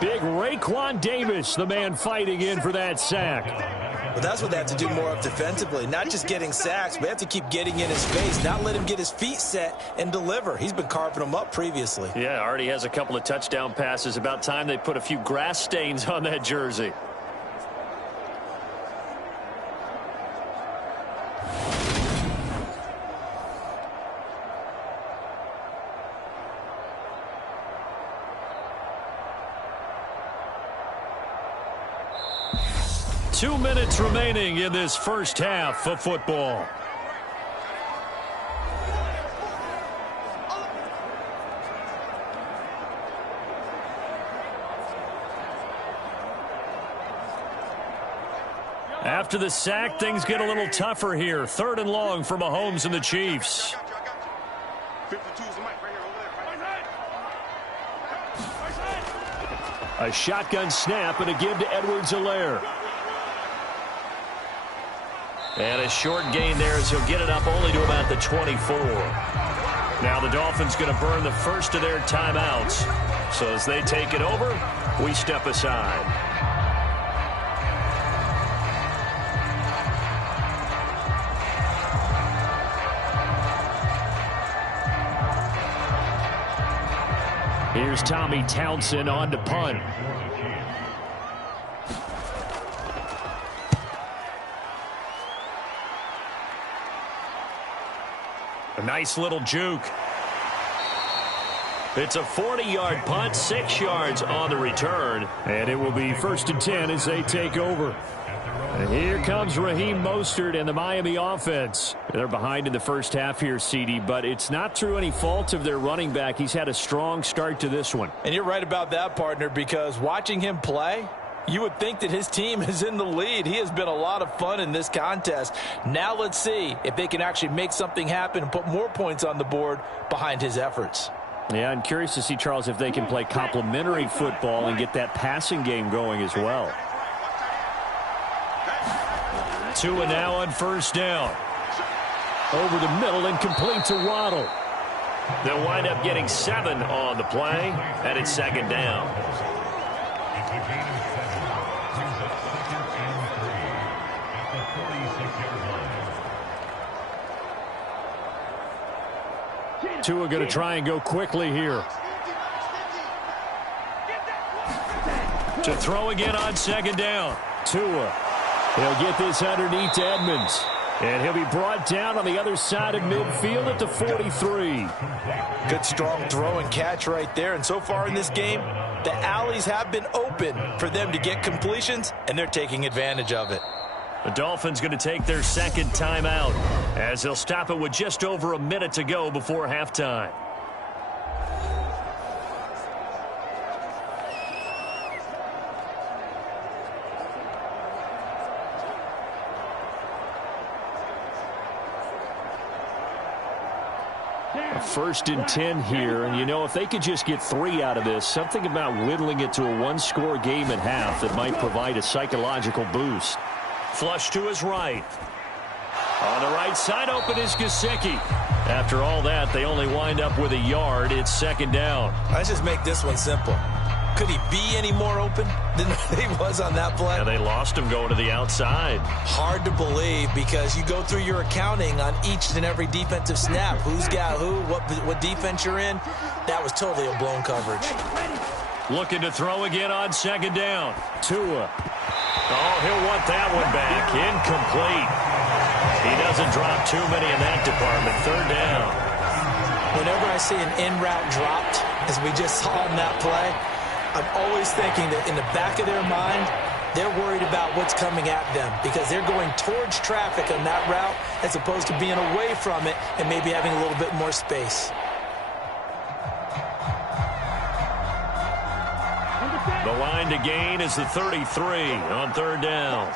Big Raekwon Davis, the man fighting in for that sack. But that's what they have to do more of defensively, not just getting sacks, but they have to keep getting in his face, not let him get his feet set and deliver. He's been carving them up previously. Yeah, already has a couple of touchdown passes. About time they put a few grass stains on that jersey. Two minutes remaining in this first half of football. After the sack, things get a little tougher here. 3rd and long for Mahomes and the Chiefs. A shotgun snap and a give to Edwards-Helaire. And a short gain there as he'll get it up only to about the 24. Now the Dolphins going to burn the first of their timeouts. So as they take it over, we step aside. Here's Tommy Townsend on to punt. A nice little juke. It's a 40-yard punt, 6 yards on the return. And it will be 1st and 10 as they take over. And here comes Raheem Mostert and the Miami offense. They're behind in the first half here, CD, but it's not through any fault of their running back. He's had a strong start to this one. And you're right about that, partner, because watching him play, you would think that his team is in the lead. He has been a lot of fun in this contest. Now let's see if they can actually make something happen and put more points on the board behind his efforts. Yeah, I'm curious to see, Charles, if they can play complementary football and get that passing game going as well. 2 and now on first down. Over the middle and complete to Waddle. They'll wind up getting 7 on the play, and it's 2nd down. Tua going to try and go quickly here. To throw again on 2nd down. Tua. He'll get this underneath to Edmonds. And he'll be brought down on the other side of midfield at the 43. Good strong throw and catch right there. And so far in this game, the alleys have been open for them to get completions, and they're taking advantage of it. The Dolphins going to take their 2nd timeout as they'll stop it with just over a minute to go before halftime. first and 10 here. And, you know, if they could just get 3 out of this, something about whittling it to a one-score game at half that might provide a psychological boost. Flush to his right. On the right side, open is Gesicki. After all that, they only wind up with a yard. It's second down. Let's just make this one simple. Could he be any more open than he was on that play? Yeah, they lost him going to the outside. Hard to believe because you go through your accounting on each and every defensive snap. Who's got who, what defense you're in. That was totally a blown coverage. Looking to throw again on second down. Tua. Oh, he'll want that one back. Incomplete. He doesn't drop too many in that department. Third down. Whenever I see an in-route dropped, as we just saw on that play, I'm always thinking that in the back of their mind, they're worried about what's coming at them because they're going towards traffic on that route as opposed to being away from it and maybe having a little bit more space. The line to gain is the 33 on third down.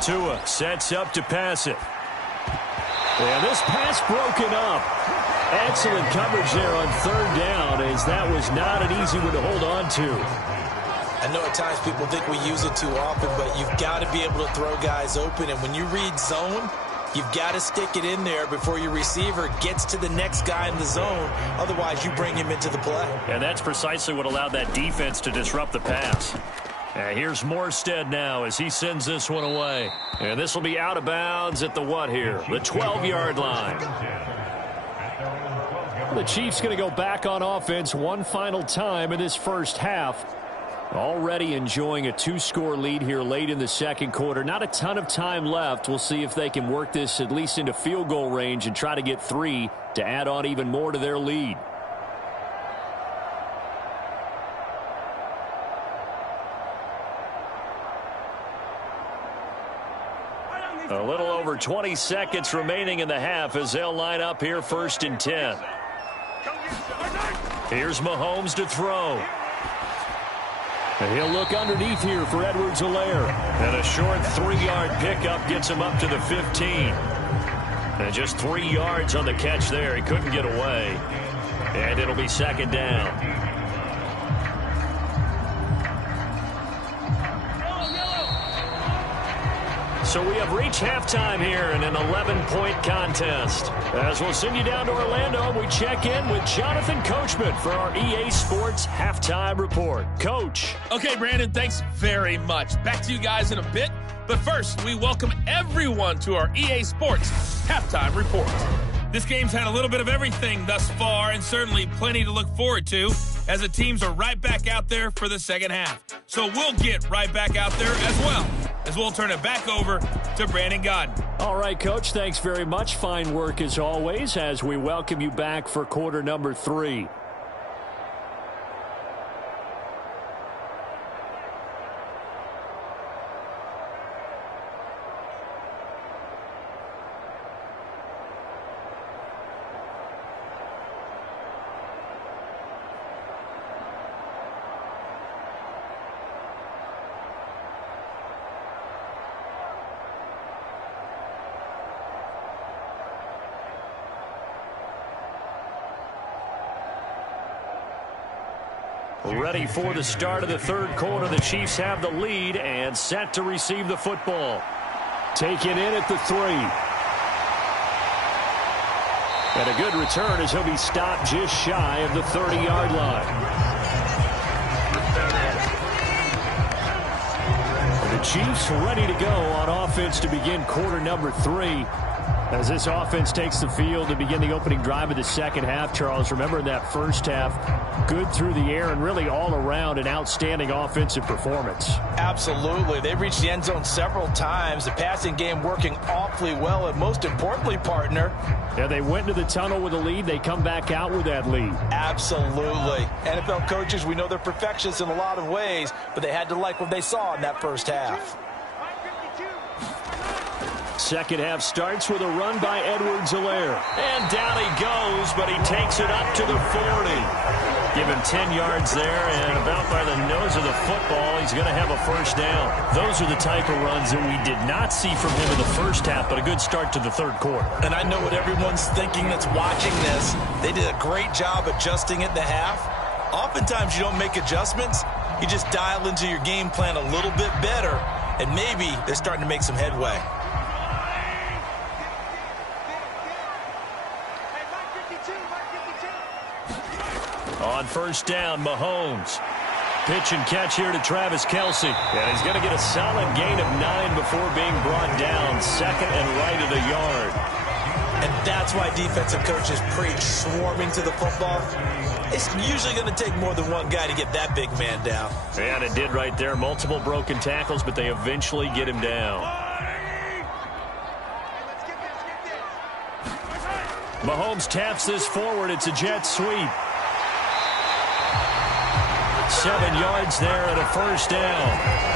Tua sets up to pass it. And this pass broken up. Excellent coverage there on third down as that was not an easy one to hold on to. I know at times people think we use it too often, but you've got to be able to throw guys open. And when you read zone, you've got to stick it in there before your receiver gets to the next guy in the zone. Otherwise, you bring him into the play. And that's precisely what allowed that defense to disrupt the pass. And here's Morstead now as he sends this one away. And this will be out of bounds at the what here? The 12-yard line. The Chiefs going to go back on offense one final time in this first half. Already enjoying a 2-score lead here late in the second quarter. Not a ton of time left. We'll see if they can work this at least into field goal range and try to get 3 to add on even more to their lead. A little over 20 seconds remaining in the half as they'll line up here first and 10. Here's Mahomes to throw. And he'll look underneath here for Edwards-Helaire. And a short 3-yard pickup gets him up to the 15. And just 3 yards on the catch there. He couldn't get away. And it'll be second down. So we have reached halftime here in an 11-point contest. As we'll send you down to Orlando, we check in with Jonathan Coachman for our EA Sports Halftime Report. Coach. Okay, Brandon, thanks very much. Back to you guys in a bit. But first, we welcome everyone to our EA Sports Halftime Report. This game's had a little bit of everything thus far, and certainly plenty to look forward to, as the teams are right back out there for the second half. So we'll get right back out there as well, as we'll turn it back over to Brandon Godden. All right, Coach, thanks very much. Fine work as always as we welcome you back for quarter number 3. Ready for the start of the third quarter. The Chiefs have the lead and set to receive the football. Taken in at the 3. And a good return as he'll be stopped just shy of the 30-yard line. The Chiefs ready to go on offense to begin quarter number 3. As this offense takes the field to begin the opening drive of the second half, Charles, remember in that first half, good through the air and really all around an outstanding offensive performance. Absolutely. They reached the end zone several times. The passing game working awfully well, and most importantly, partner. Yeah, they went into the tunnel with a lead. They come back out with that lead. Absolutely. NFL coaches, we know they're perfectionists in a lot of ways, but they had to like what they saw in that first half. Second half starts with a run by Edwards-Helaire. And down he goes, but he takes it up to the 40. Give him 10 yards there, and about by the nose of the football, he's going to have a first down. Those are the type of runs that we did not see from him in the first half, but a good start to the third quarter. And I know what everyone's thinking that's watching this. They did a great job adjusting at the half. Oftentimes you don't make adjustments. You just dial into your game plan a little bit better, and maybe they're starting to make some headway. On first down, Mahomes. Pitch and catch here to Travis Kelce. And he's going to get a solid gain of 9 before being brought down. Second and right at a yard. And that's why defensive coaches preach swarming to the football. It's usually going to take more than one guy to get that big man down. And it did right there. Multiple broken tackles, but they eventually get him down. Mahomes taps this forward. It's a jet sweep. 7 yards there and a first down.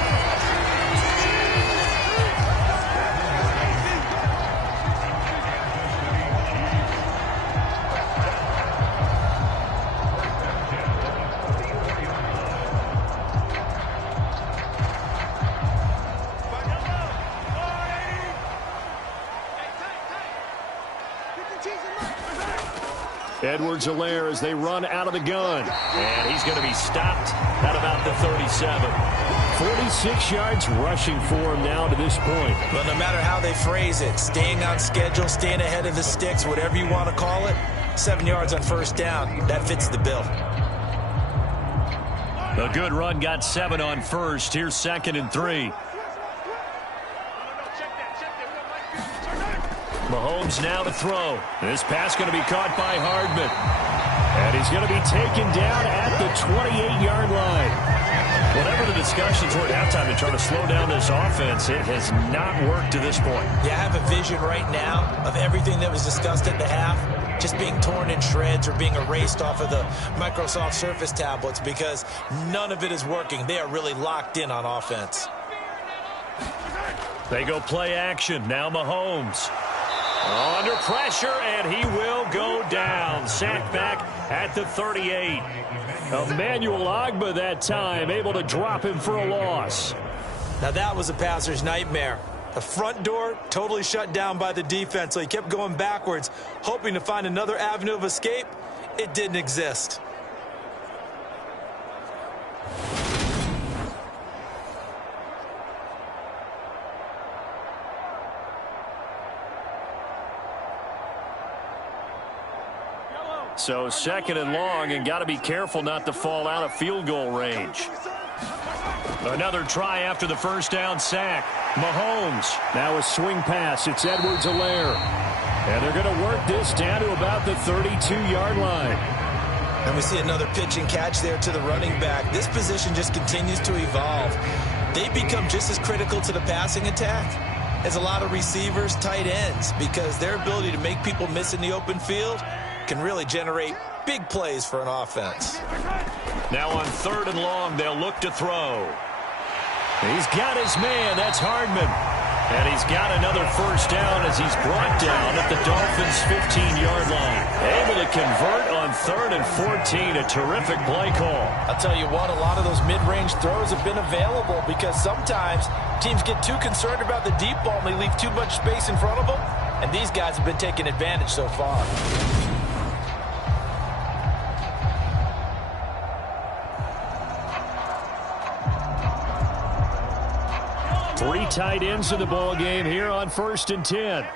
Edwards-Helaire as they run out of the gun. And he's going to be stopped at about the 37. 46 yards rushing for him now to this point. But no matter how they phrase it, staying on schedule, staying ahead of the sticks, whatever you want to call it, 7 yards on first down, that fits the bill. A good run got 7 on first. Here's second and 3. Mahomes now to throw. This pass going to be caught by Hardman. And he's going to be taken down at the 28-yard line. Whatever the discussions were at halftime to try to slow down this offense, it has not worked to this point. Yeah, I have a vision right now of everything that was discussed at the half just being torn in shreds or being erased off of the Microsoft Surface tablets because none of it is working. They are really locked in on offense. They go play action. Now Mahomes. Under pressure, and he will go down. Sacked back at the 38. Emmanuel Ogbah that time, able to drop him for a loss. Now that was a passer's nightmare. The front door totally shut down by the defense, so he kept going backwards, hoping to find another avenue of escape. It didn't exist. So second and long, and got to be careful not to fall out of field goal range. Another try after the first down sack. Mahomes. Now a swing pass. It's Edwards-Helaire. And they're going to work this down to about the 32-yard line. And we see another pitch and catch there to the running back. This position just continues to evolve. They become just as critical to the passing attack as a lot of receivers, tight ends, because their ability to make people miss in the open field can really generate big plays for an offense. Now on third and long, they'll look to throw. He's got his man. That's Hardman. And he's got another first down as he's brought down at the Dolphins' 15-yard line. Able to convert on third and 14. A terrific play call. I'll tell you what, a lot of those mid-range throws have been available because sometimes teams get too concerned about the deep ball and they leave too much space in front of them. And these guys have been taking advantage so far. Three tight ends in the ball game here on first and 10.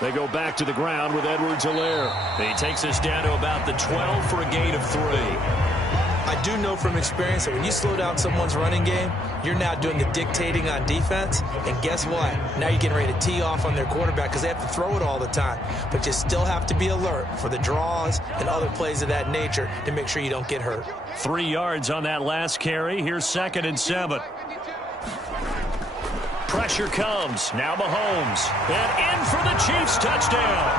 They go back to the ground with Edwards-Helaire. He takes us down to about the 12 for a gain of 3. I do know from experience that when you slow down someone's running game, you're now doing the dictating on defense. And guess what? Now you're getting ready to tee off on their quarterback because they have to throw it all the time. But you still have to be alert for the draws and other plays of that nature to make sure you don't get hurt. 3 yards on that last carry. Here's second and 7. Pressure comes. Now Mahomes. And in for the Chiefs touchdown.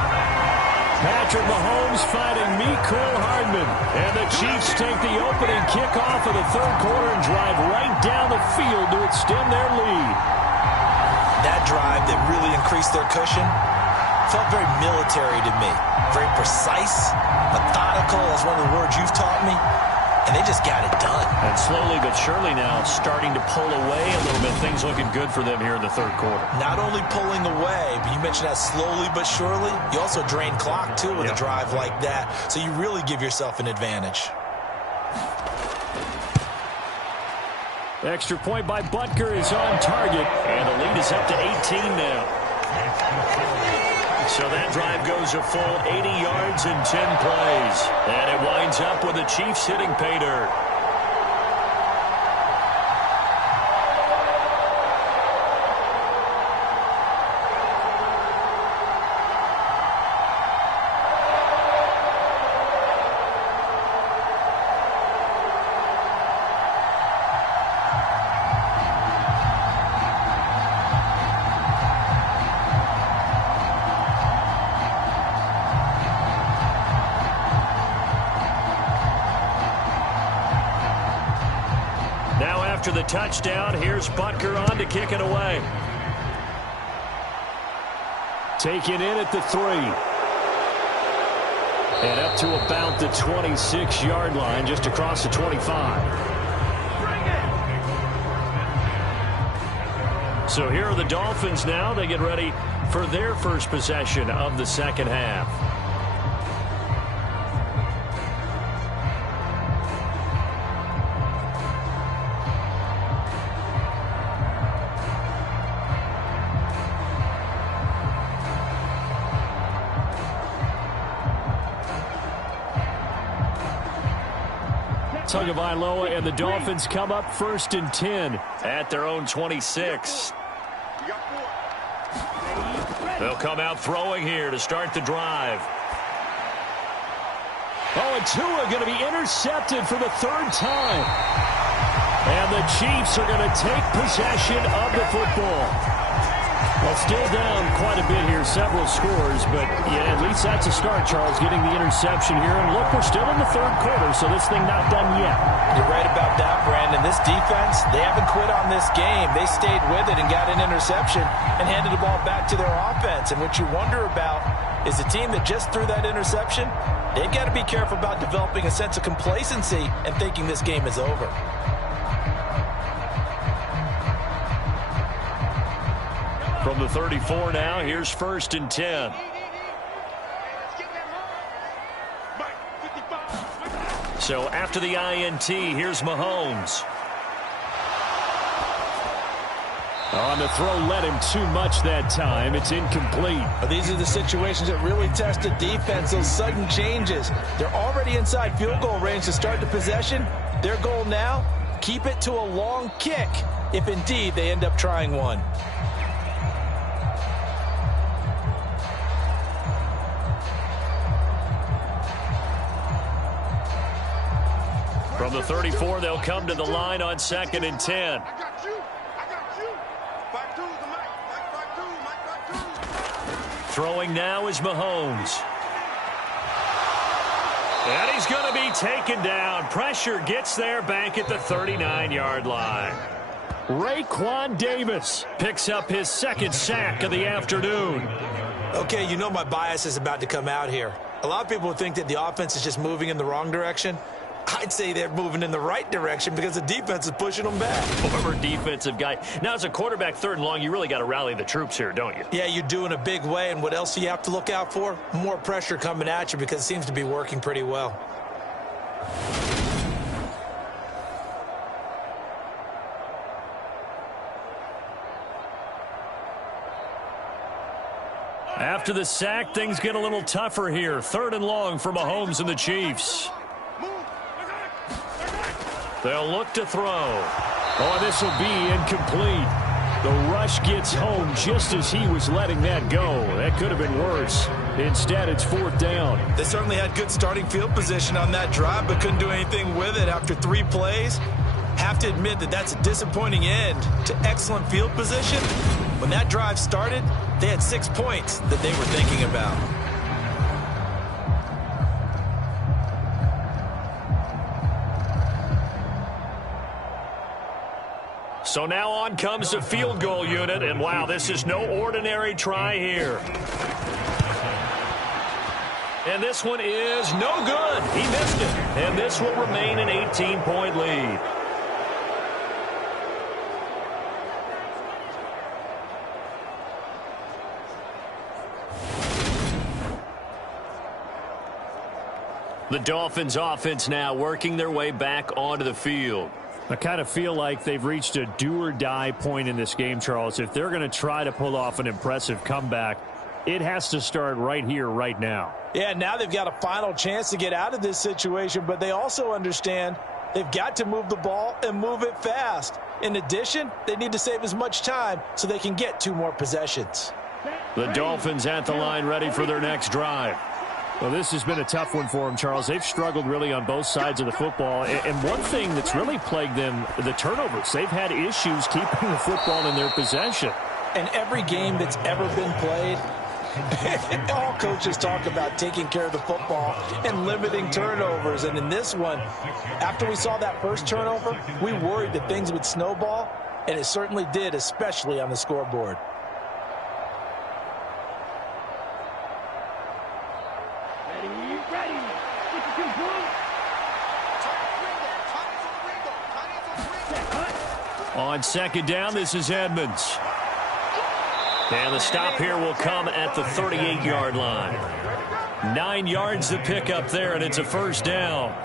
Patrick Mahomes fighting Mecole Hardman. And the Chiefs take the opening kickoff of the third quarter and drive right down the field to extend their lead. That drive that really increased their cushion felt very military to me. Very precise, methodical. That's one of the words you've taught me. And they just got it done. And slowly but surely now starting to pull away a little bit. Things looking good for them here in the third quarter. Not only pulling away, but you mentioned that slowly but surely. You also drain clock, too, with a drive like that. So you really give yourself an advantage. Extra point by Butker is on target. And the lead is up to 18 now. So that drive goes a full 80 yards in 10 plays. And it winds up with the Chiefs hitting pay dirt. After the touchdown, here's Butker on to kick it away. Taken in at the 3. And up to about the 26-yard line, just across the 25. So here are the Dolphins now. They get ready for their first possession of the second half. Tagovailoa and the Dolphins come up 1st and 10 at their own 26. They'll come out throwing here to start the drive. Oh, and Tua going to be intercepted for the 3rd time. And the Chiefs are going to take possession of the football. Well, still down quite a bit here, several scores, but yeah, at least that's a start, Charles, getting the interception here. And look, we're still in the 3rd quarter, so this thing not done yet. You're right about that, Brandon. This defense, they haven't quit on this game. They stayed with it and got an interception and handed the ball back to their offense. And what you wonder about is the team that just threw that interception, they've got to be careful about developing a sense of complacency and thinking this game is over. From the 34 now, here's 1st and 10. So after the INT, here's Mahomes. On the throw, led him too much that time. It's incomplete. But these are the situations that really test a defense, those sudden changes. They're already inside field goal range to start the possession. Their goal now, keep it to a long kick, if indeed they end up trying one. From the 34, they'll come to the line on 2nd and 10. Throwing now is Mahomes. And he's going to be taken down. Pressure gets there back at the 39-yard line. Raekwon Davis picks up his 2nd sack of the afternoon. Okay, you know my bias is about to come out here. A lot of people think that the offense is just moving in the wrong direction. I'd say they're moving in the right direction because the defense is pushing them back. Former defensive guy. Now, as a quarterback 3rd and long, you really got to rally the troops here, don't you? Yeah, you do in a big way. And what else do you have to look out for? More pressure coming at you because it seems to be working pretty well. After the sack, things get a little tougher here. 3rd and long for Mahomes and the Chiefs. They'll look to throw. Oh, this will be incomplete. The rush gets home just as he was letting that go. That could have been worse. Instead, it's 4th down. They certainly had good starting field position on that drive, but couldn't do anything with it after 3 plays. Have to admit that that's a disappointing end to excellent field position. When that drive started, they had 6 points that they were thinking about. So now on comes the field goal unit, and wow, this is no ordinary try here. And this one is no good. He missed it, and this will remain an 18-point lead. The Dolphins offense now working their way back onto the field. I kind of feel like they've reached a do-or-die point in this game, Charles. If they're going to try to pull off an impressive comeback, it has to start right here, right now. Yeah, now they've got a final chance to get out of this situation, but they also understand they've got to move the ball and move it fast. In addition, they need to save as much time so they can get 2 more possessions. The Dolphins at the line ready for their next drive. Well, this has been a tough one for them, Charles. They've struggled really on both sides of the football. And one thing that's really plagued them, the turnovers. They've had issues keeping the football in their possession. In every game that's ever been played, all coaches talk about taking care of the football and limiting turnovers. And in this one, after we saw that first turnover, we worried that things would snowball, and it certainly did, especially on the scoreboard. On second down, this is Edmonds. And the stop here will come at the 38-yard line. 9 yards to pick up there, and it's a first down.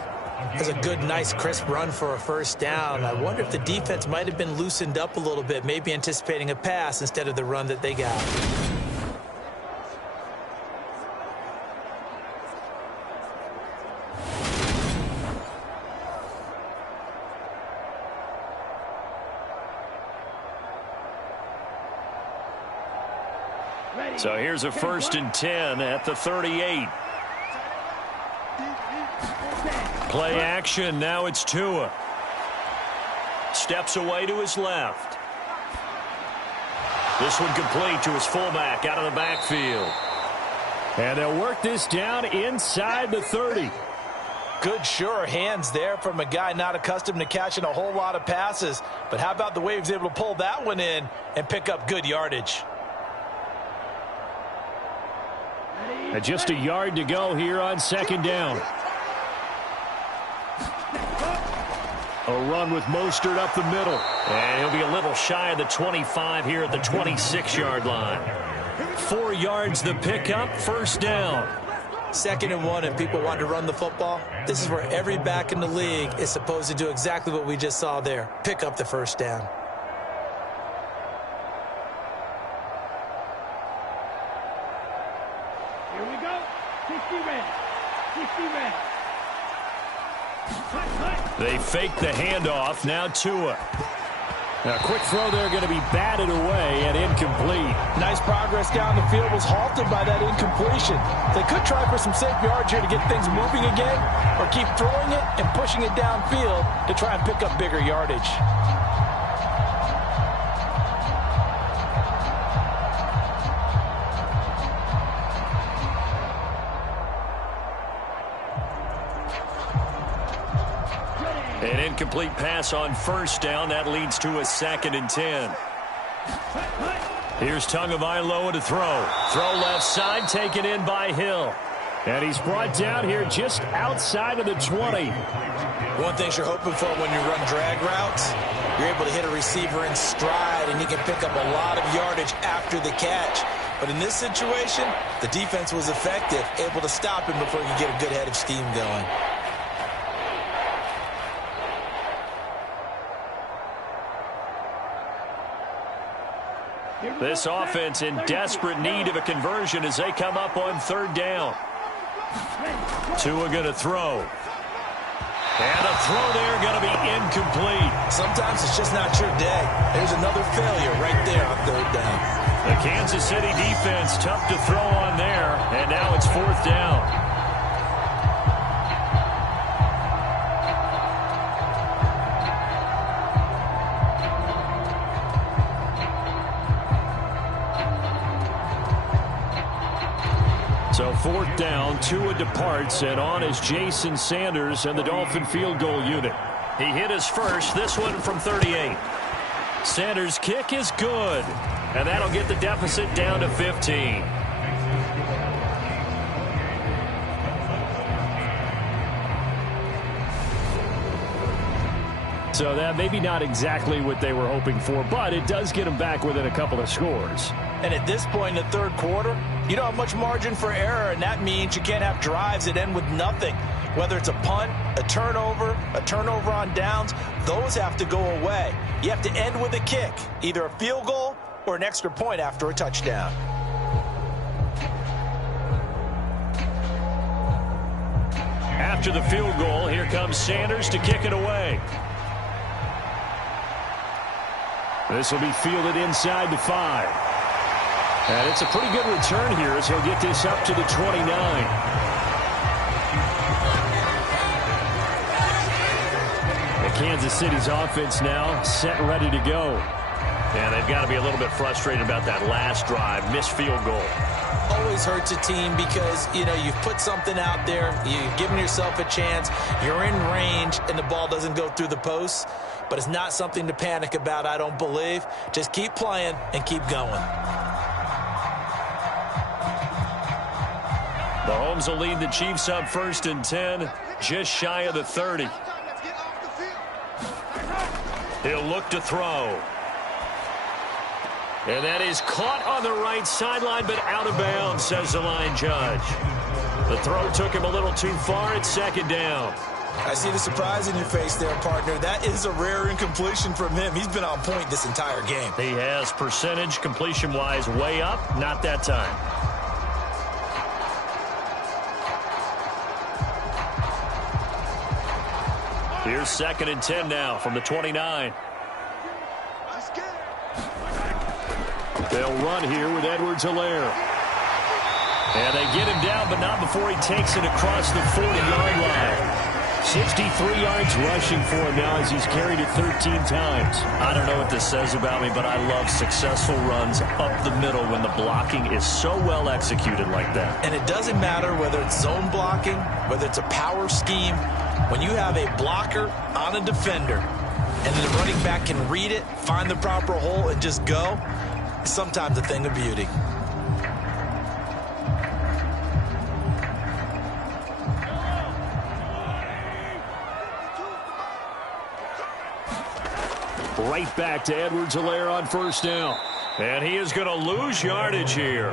It's a good, nice, crisp run for a first down. I wonder if the defense might have been loosened up a little bit, maybe anticipating a pass instead of the run that they got. So here's a 1st and 10 at the 38. Play action. Now it's Tua. Steps away to his left. This one complete to his fullback out of the backfield. And they'll work this down inside the 30. Good, sure hands there from a guy not accustomed to catching a whole lot of passes. But how about the way he was able to pull that one in and pick up good yardage? And just a yard to go here on second down. A run with Mostert up the middle. And he'll be a little shy of the 25 here at the 26-yard line. 4 yards the pickup, first down. 2nd and 1, and people want to run the football. This is where every back in the league is supposed to do exactly what we just saw there. Pick up the first down. Here we go. 60 red. 60 red. They fake the handoff. Now Tua. A quick throw there going to be batted away and incomplete. Nice progress down the field, was halted by that incompletion. They could try for some safe yards here to get things moving again, or keep throwing it and pushing it downfield to try and pick up bigger yardage. An incomplete pass on first down. That leads to a 2nd and 10. Here's Tagovailoa to throw. Throw left side, taken in by Hill. And he's brought down here just outside of the 20. One thing you're hoping for when you run drag routes, you're able to hit a receiver in stride, and you can pick up a lot of yardage after the catch. But in this situation, the defense was effective, able to stop him before you get a good head of steam going. This offense in desperate need of a conversion as they come up on 3rd down. Tua going to throw. And a throw there going to be incomplete. Sometimes it's just not your day. There's another failure right there on 3rd down. The Kansas City defense tough to throw on there. And now it's 4th down. So 4th down, Tua departs, and on is Jason Sanders and the Dolphin field goal unit. He hit his first, this one from 38. Sanders' kick is good, and that'll get the deficit down to 15. So that maybe not exactly what they were hoping for, but it does get them back within a couple of scores. And at this point in the third quarter, you don't have much margin for error, and that means you can't have drives that end with nothing. Whether it's a punt, a turnover on downs, those have to go away. You have to end with a kick, either a field goal or an extra point after a touchdown. After the field goal, here comes Sanders to kick it away. This will be fielded inside the 5. And it's a pretty good return here as he'll get this up to the 29. And Kansas City's offense now set and ready to go. And they've got to be a little bit frustrated about that last drive, missed field goal. Always hurts a team because, you've put something out there, you've given yourself a chance, you're in range, and the ball doesn't go through the posts. But it's not something to panic about, I don't believe. Just keep playing and keep going. Mahomes will lead the Chiefs up 1st and 10, just shy of the 30. He'll look to throw. And that is caught on the right sideline, but out of bounds, says the line judge. The throw took him a little too far. It's 2nd down. I see the surprise in your face there, partner. That is a rare incompletion from him. He's been on point this entire game. He has percentage completion-wise way up. Not that time. Here's 2nd and 10 now from the 29. They'll run here with Edwards-Helaire. And they get him down, but not before he takes it across the 40-yard line. 63 yards rushing for him now as he's carried it 13 times. I don't know what this says about me, but I love successful runs up the middle when the blocking is so well executed like that. And it doesn't matter whether it's zone blocking, whether it's a power scheme. When you have a blocker on a defender and the running back can read it, find the proper hole, and just go, it's sometimes a thing of beauty. Right back to Edwards-Helaire on 1st down. And he is going to lose yardage here.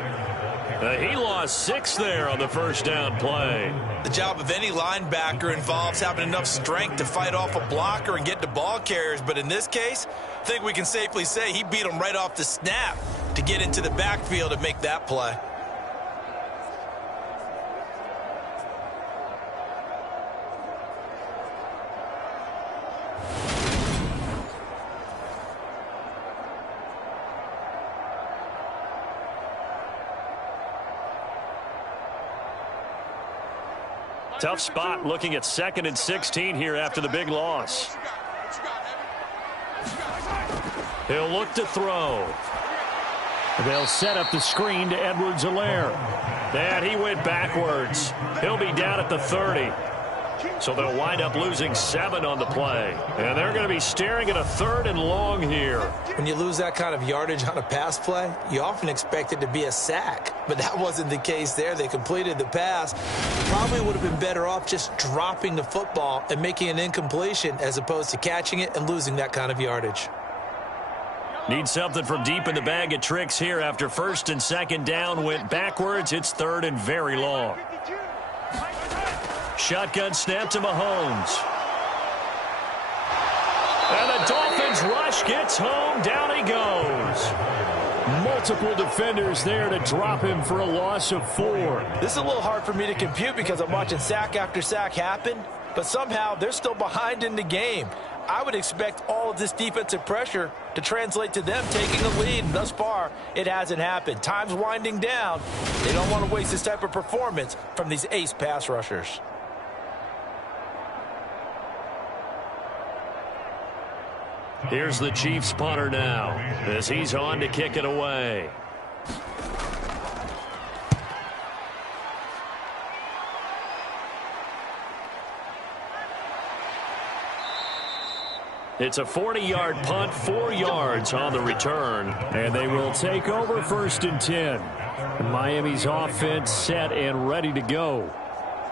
He lost 6 there on the 1st down play. The job of any linebacker involves having enough strength to fight off a blocker and get to ball carriers. But in this case, I think we can safely say he beat him right off the snap to get into the backfield and make that play. Tough spot looking at 2nd and 16 here after the big loss. He'll look to throw. They'll set up the screen to Edwards-Helaire. And he went backwards. He'll be down at the 30. So they'll wind up losing 7 on the play. And they're going to be staring at a 3rd and long here. When you lose that kind of yardage on a pass play, you often expect it to be a sack. But that wasn't the case there. They completed the pass. Probably would have been better off just dropping the football and making an incompletion as opposed to catching it and losing that kind of yardage. Need something from deep in the bag of tricks here after 1st and 2nd down went backwards. It's 3rd and very long. Shotgun snap to Mahomes. And the Dolphins rush gets home. Down he goes. Multiple defenders there to drop him for a loss of 4. This is a little hard for me to compute because I'm watching sack after sack happen, but somehow they're still behind in the game. I would expect all of this defensive pressure to translate to them taking a lead. And thus far, it hasn't happened. Time's winding down. They don't want to waste this type of performance from these ace pass rushers. Here's the Chiefs punter now as he's on to kick it away. It's a 40-yard punt, 4 yards on the return. And they will take over 1st and 10. Miami's offense set and ready to go.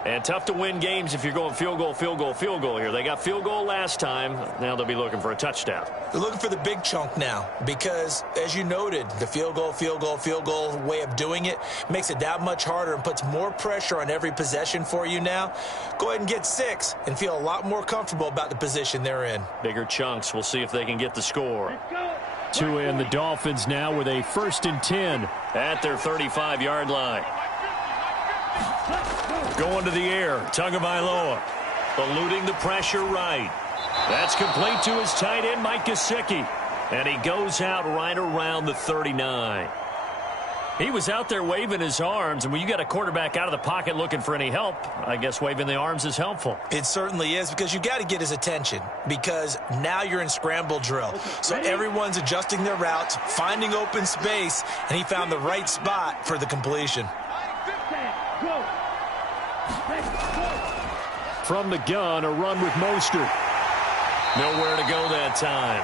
And tough to win games if you're going field goal, field goal, field goal here. They got field goal last time. Now they'll be looking for a touchdown. They're looking for the big chunk now because, as you noted, the field goal way of doing it makes it that much harder and puts more pressure on every possession for you now. Go ahead and get 6 and feel a lot more comfortable about the position they're in. Bigger chunks. We'll see if they can get the score. To end the Dolphins now with a 1st and 10 at their 35-yard line. Going to the air, Tagovailoa, eluding the pressure right. That's complete to his tight end, Mike Gesicki. And he goes out right around the 39. He was out there waving his arms, and when you got a quarterback out of the pocket looking for any help, I guess waving the arms is helpful. It certainly is, because you got to get his attention, because now you're in scramble drill. So everyone's adjusting their routes, finding open space, and he found the right spot for the completion. From the gun, a run with Mostert. Nowhere to go that time.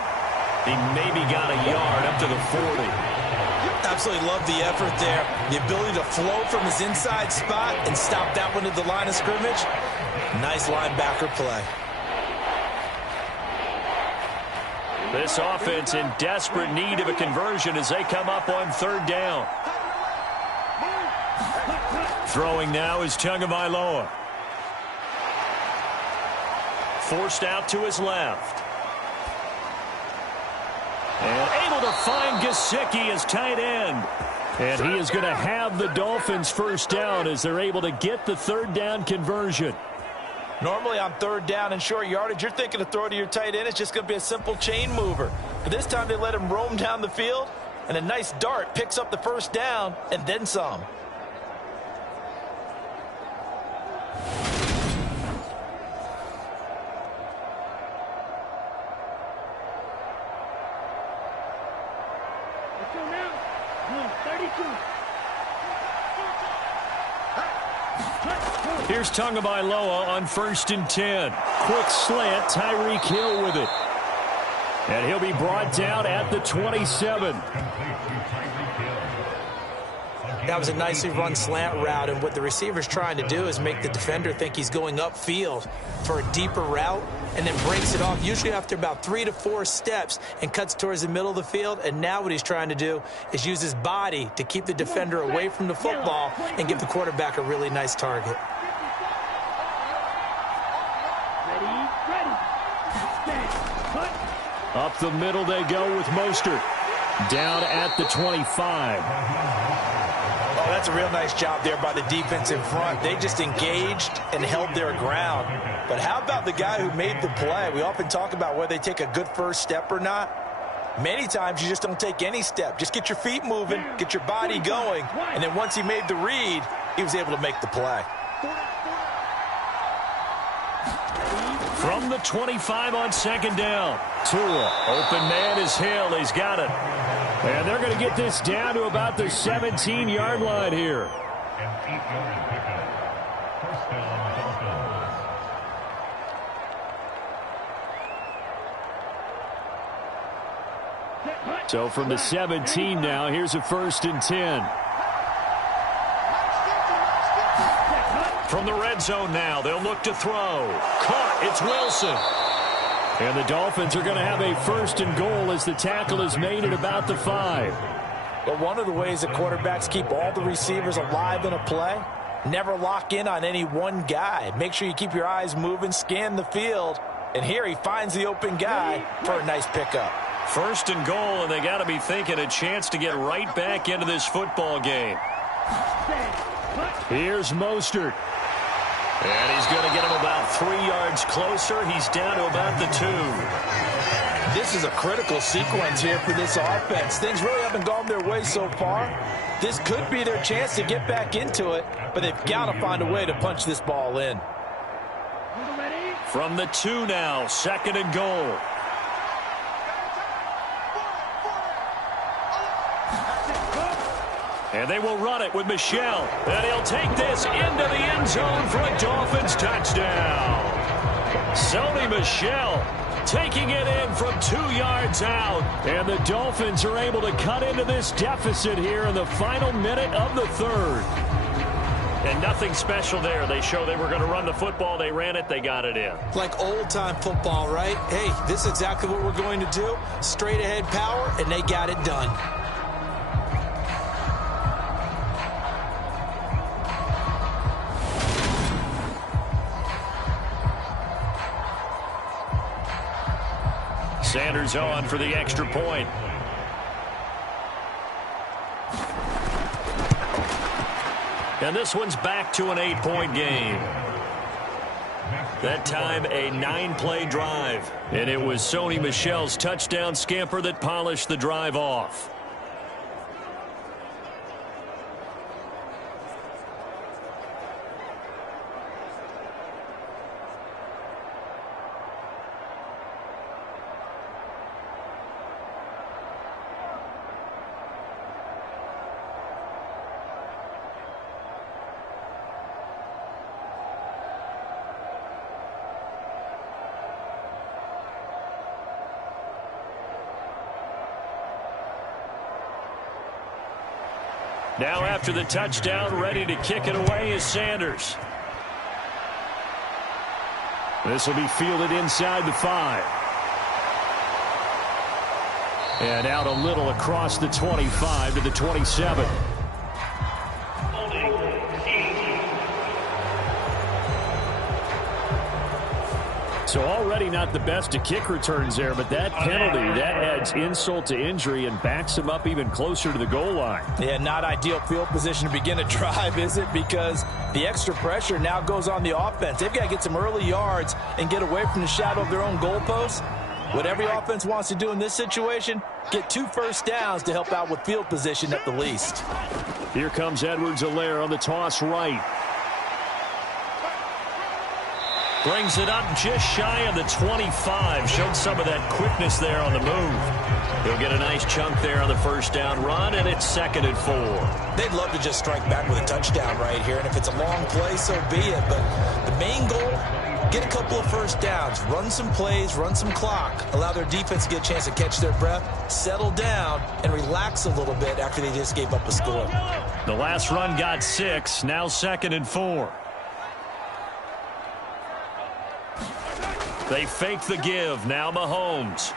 He maybe got a yard up to the 40. Absolutely love the effort there. The ability to flow from his inside spot and stop that one at the line of scrimmage. Nice linebacker play. This offense in desperate need of a conversion as they come up on 3rd down. Throwing now is Tagovailoa. Forced out to his left. And able to find Gesicki as tight end. And he is going to have the Dolphins 1st down as they're able to get the 3rd down conversion. Normally on 3rd down and short yardage, you're thinking to throw to your tight end. It's just going to be a simple chain mover. But this time they let him roam down the field, and a nice dart picks up the 1st down and then some. Here's Tagovailoa on 1st and 10. Quick slant, Tyreek Hill with it. And he'll be brought down at the 27. That was a nicely run slant route, and what the receiver's trying to do is make the defender think he's going upfield for a deeper route and then breaks it off, usually after about 3 to 4 steps, and cuts towards the middle of the field. And now what he's trying to do is use his body to keep the defender away from the football and give the quarterback a really nice target. Up the middle they go with Mostert. Down at the 25. Oh, that's a real nice job there by the defense in front. They just engaged and held their ground. But how about the guy who made the play? We often talk about whether they take a good first step or not. Many times you just don't take any step. Just get your feet moving, get your body going, and then once he made the read, he was able to make the play. From the 25 on 2nd down. Tua, open man is Hill. He's got it. And they're going to get this down to about the 17-yard line here. So from the 17 now, here's a 1st and 10. From the red zone now, they'll look to throw. Caught, it's Wilson. And the Dolphins are going to have a 1st and goal as the tackle is made at about the 5. But one of the ways that quarterbacks keep all the receivers alive in a play, never lock in on any one guy. Make sure you keep your eyes moving, scan the field. And here he finds the open guy for a nice pickup. 1st and goal, and they got to be thinking a chance to get right back into this football game. Here's Mostert. And he's going to get him about 3 yards closer. He's down to about the 2. This is a critical sequence here for this offense. Things really haven't gone their way so far. This could be their chance to get back into it, but they've got to find a way to punch this ball in. From the 2 now, 2nd and goal. And they will run it with Michel. And he'll take this into the end zone for a Dolphins touchdown. Sony Michel taking it in from 2 yards out. And the Dolphins are able to cut into this deficit here in the final minute of the third. And nothing special there. They show they were going to run the football. They ran it. They got it in. Like old-time football, right? Hey, this is exactly what we're going to do. Straight-ahead power, and they got it done. Sanders on for the extra point. And this one's back to an 8-point game. That time a 9-play drive. And it was Sony Michel's touchdown scamper that polished the drive off. Now after the touchdown, ready to kick it away is Sanders. This will be fielded inside the 5. And out a little across the 25 to the 27. So already not the best of kick returns there, but that penalty, that adds insult to injury and backs him up even closer to the goal line. Yeah, not ideal field position to begin a drive, is it? Because the extra pressure now goes on the offense. They've got to get some early yards and get away from the shadow of their own goalposts. What every offense wants to do in this situation, get 2 first downs to help out with field position at the least. Here comes Edwards-Helaire on the toss right. Brings it up just shy of the 25. Showed some of that quickness there on the move. He'll get a nice chunk there on the first down run, and it's 2nd and 4. They'd love to just strike back with a touchdown right here, and if it's a long play, so be it. But the main goal, get a couple of first downs, run some plays, run some clock, allow their defense to get a chance to catch their breath, settle down, and relax a little bit after they just gave up a score. The last run got 6, now 2nd and 4. They fake the give. Now Mahomes.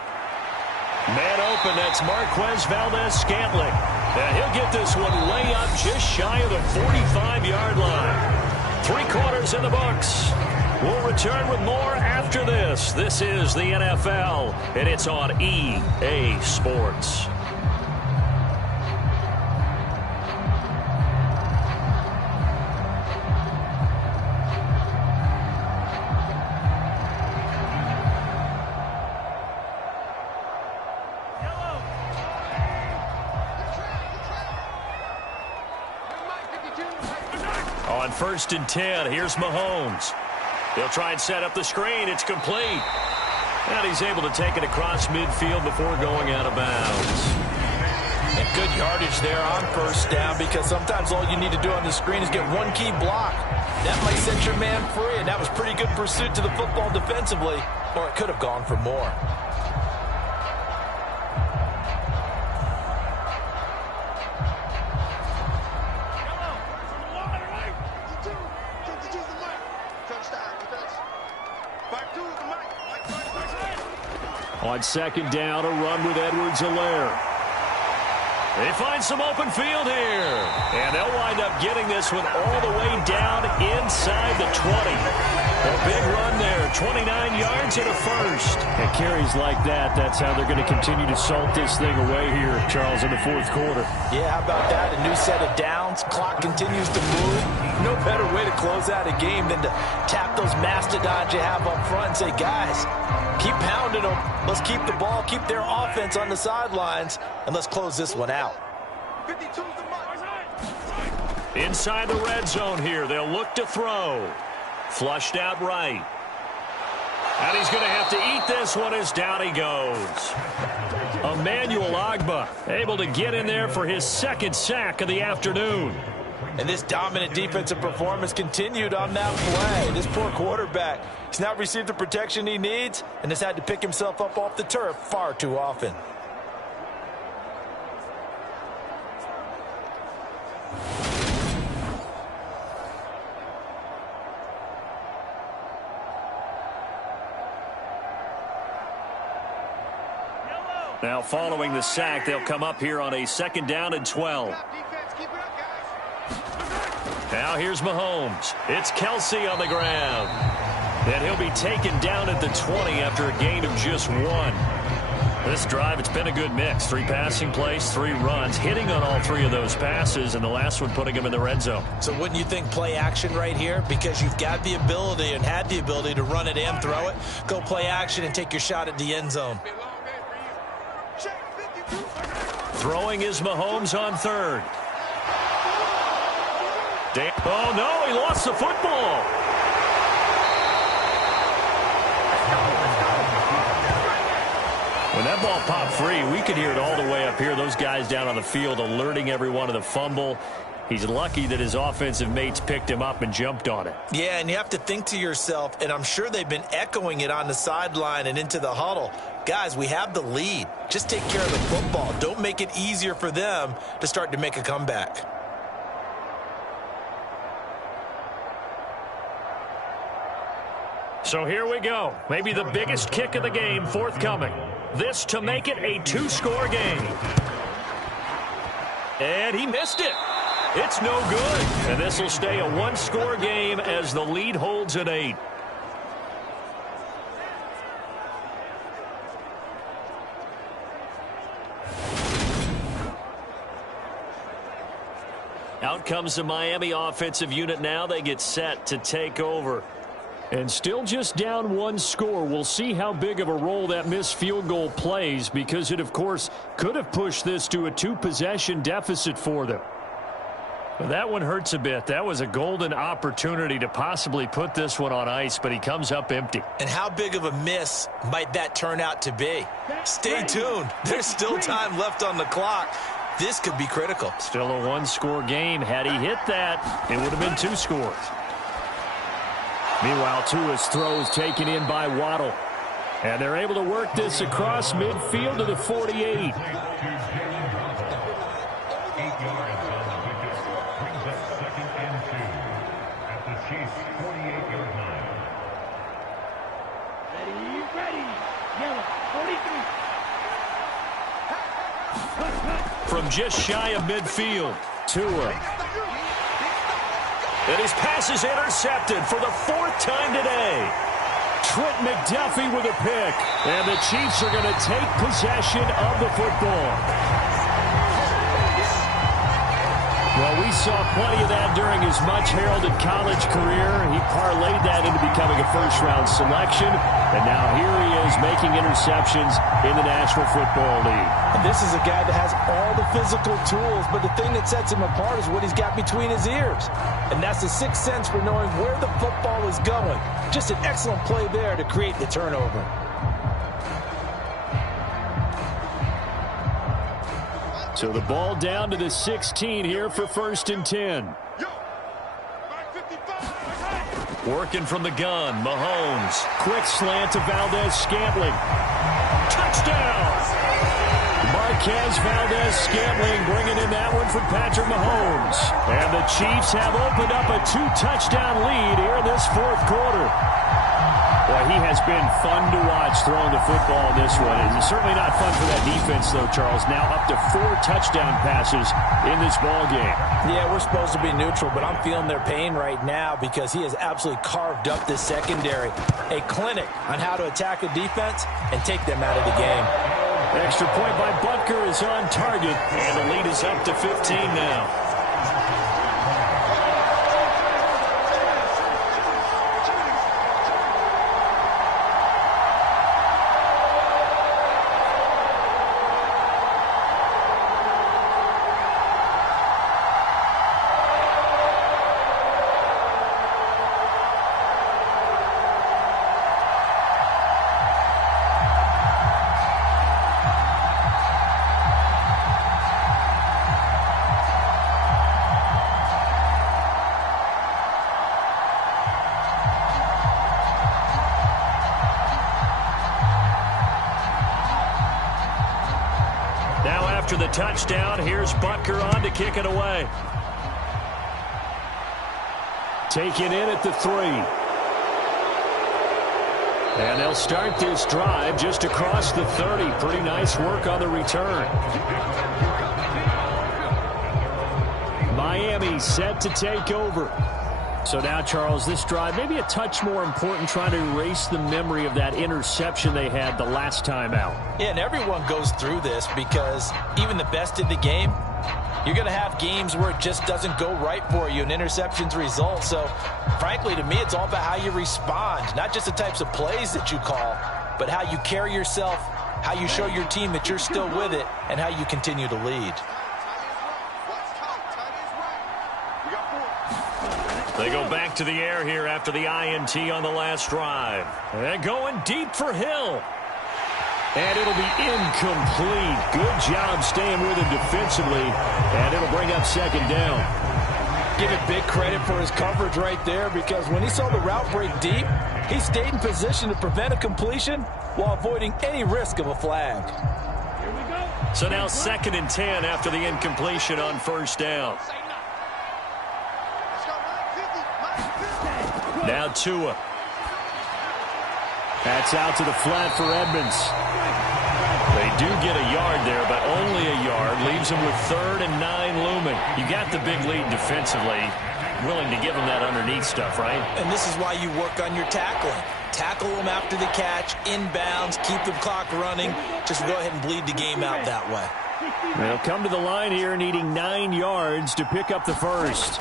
Man open. That's Marquez Valdez-Scantling. And he'll get this one way up just shy of the 45-yard line. 3 quarters in the books. We'll return with more after this. This is the NFL, and it's on EA Sports. On 1st and 10, here's Mahomes. He'll try and set up the screen. It's complete. And he's able to take it across midfield before going out of bounds. And good yardage there on 1st down, because sometimes all you need to do on the screen is get one key block. That might set your man free, and that was pretty good pursuit to the football defensively, or it could have gone for more. On 2nd down, a run with Edwards-Helaire. They find some open field here. And they'll wind up getting this one all the way down inside the 20. A big run there, 29 yards and a first. And carries like that, that's how they're going to continue to salt this thing away here, Charles, in the 4th quarter. Yeah, how about that? A new set of downs. Clock continues to move. No better way to close out a game than to tap those mastodons you have up front and say, guys, keep pounding them. Let's keep the ball, keep their offense on the sidelines, and let's close this one out. Inside the red zone here, they'll look to throw. Flushed out right. And he's going to have to eat this one as down he goes. Emmanuel Ogbah able to get in there for his 2nd sack of the afternoon. And this dominant defensive performance continued on that play. This poor quarterback He's not received the protection he needs and has had to pick himself up off the turf far too often. Now following the sack, they'll come up here on a 2nd down and 12. Now here's Mahomes. It's Kelce on the ground. And he'll be taken down at the 20 after a gain of just 1. This drive, it's been a good mix. 3 passing plays, 3 runs, hitting on all 3 of those passes, and the last one putting him in the red zone. So wouldn't you think play action right here? Because you've got the ability and had the ability to run it and throw it. Go play action and take your shot at the end zone. Throwing is Mahomes on 3rd. Oh, no, he lost the football. When that ball popped free, we could hear it all the way up here. Those guys down on the field alerting everyone of the fumble. He's lucky that his offensive mates picked him up and jumped on it. Yeah, and you have to think to yourself, and I'm sure they've been echoing it on the sideline and into the huddle. Guys, we have the lead. Just take care of the football. Don't make it easier for them to start to make a comeback. So here we go. Maybe the biggest kick of the game forthcoming. This to make it a 2-score game. And he missed it. It's no good. And this will stay a 1-score game as the lead holds at 8. Out comes the Miami offensive unit now. They get set to take over. And still just down 1 score. We'll see how big of a role that missed field goal plays, because it, of course, could have pushed this to a 2-possession deficit for them. Well, that one hurts a bit. That was a golden opportunity to possibly put this one on ice, but he comes up empty. And how big of a miss might that turn out to be? Stay tuned. There's still time left on the clock. This could be critical. Still a 1-score game. Had he hit that, it would have been 2 scores. Meanwhile, Tua's throw is taken in by Waddle. And they're able to work this across midfield to the 48. From just shy of midfield, Tua. And his pass is intercepted for the 4th time today. Trent McDuffie with a pick. And the Chiefs are going to take possession of the football. Well, we saw plenty of that during his much-heralded college career. He parlayed that into becoming a first-round selection. And now here he is making interceptions in the National Football League. And this is a guy that has all the physical tools, but the thing that sets him apart is what he's got between his ears. And that's the sixth sense for knowing where the football is going. Just an excellent play there to create the turnover. So the ball down to the 16 here for 1st and 10. Working from the gun, Mahomes. Quick slant to Valdez-Scantling. Touchdown! Marquez Valdez-Scantling bringing in that one from Patrick Mahomes. And the Chiefs have opened up a 2-touchdown lead here in this 4th quarter. Boy, he has been fun to watch throwing the football in this one. And it's certainly not fun for that defense, though, Charles. Now up to 4 touchdown passes in this ball game. Yeah, we're supposed to be neutral, but I'm feeling their pain right now because he has absolutely carved up this secondary. A clinic on how to attack a defense and take them out of the game. Extra point by Butker is on target, and the lead is up to 15 now. after the touchdown. Here's Butker on to kick it away. Taken in at the 3. And they'll start this drive just across the 30. Pretty nice work on the return. Miami set to take over. So now, Charles, this drive maybe a touch more important, trying to erase the memory of that interception they had the last time out. Yeah, and everyone goes through this because even the best in the game, you're going to have games where it just doesn't go right for you and interceptions result. So, frankly, to me, it's all about how you respond, not just the types of plays that you call, but how you carry yourself, how you show your team that you're still with it, and how you continue to lead. They go back to the air here after the INT on the last drive. And going deep for Hill. And it'll be incomplete. Good job staying with him defensively. And it'll bring up second down. Give it big credit for his coverage right there, because when he saw the route break deep, he stayed in position to prevent a completion while avoiding any risk of a flag. Here we go. So now 2nd and 10 after the incompletion on first down. Now Tua. That's out to the flat for Edmonds. They do get a yard there, but only a yard. Leaves them with 3rd and 9 looming. You got the big lead defensively. Willing to give them that underneath stuff, right? And this is why you work on your tackling. Tackle them after the catch, inbounds, keep the clock running. Just go ahead and bleed the game out that way. They'll come to the line here needing 9 yards to pick up the first.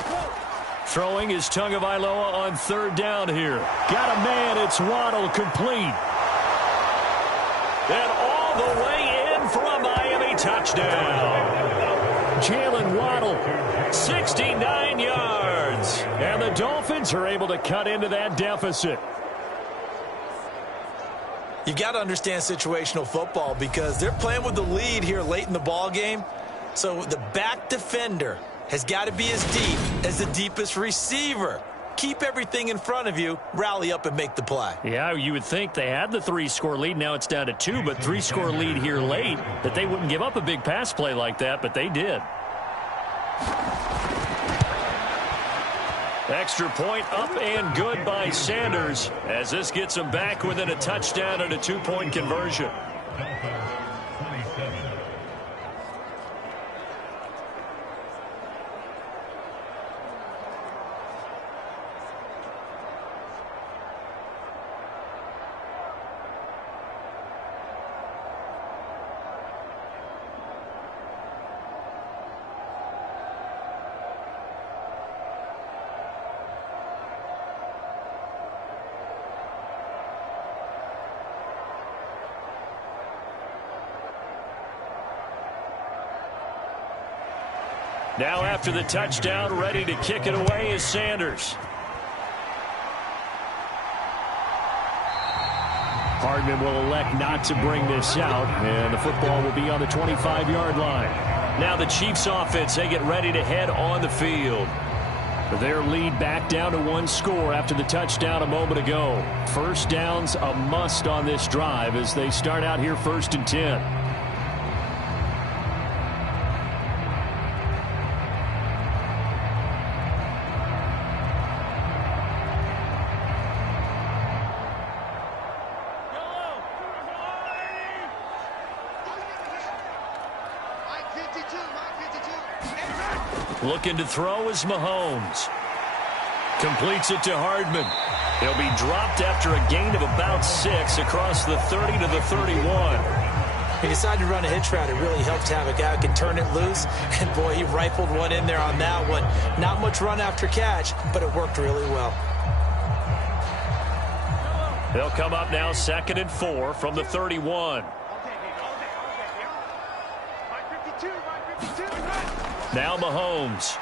Throwing is Tagovailoa on 3rd down here. Got a man, it's Waddle, complete. And all the way in for a Miami touchdown. Jalen Waddle, 69 yards. And the Dolphins are able to cut into that deficit. You got to understand situational football, because they're playing with the lead here late in the ball game. So the back defender has got to be as deep as the deepest receiver. Keep everything in front of you, rally up and make the play. Yeah, you would think they had the 3-score lead. Now it's down to 2, but 3-score lead here late, that they wouldn't give up a big pass play like that, but they did. Extra point up and good by Sanders, as this gets them back within a touchdown and a 2-point conversion. Now after the touchdown, ready to kick it away is Sanders. Hardman will elect not to bring this out, and the football will be on the 25-yard line. Now the Chiefs offense, they get ready to head on the field. Their lead back down to 1 score after the touchdown a moment ago. First down's a must on this drive as they start out here 1st and 10. Looking to throw is Mahomes. Completes it to Hardman. He'll be dropped after a gain of about 6 across the 30 to the 31. He decided to run a hitch route. It really helps to have a guy who can turn it loose. And, boy, he rifled one in there on that one. Not much run after catch, but it worked really well. They'll come up now 2nd and 4 from the 31. Now Mahomes.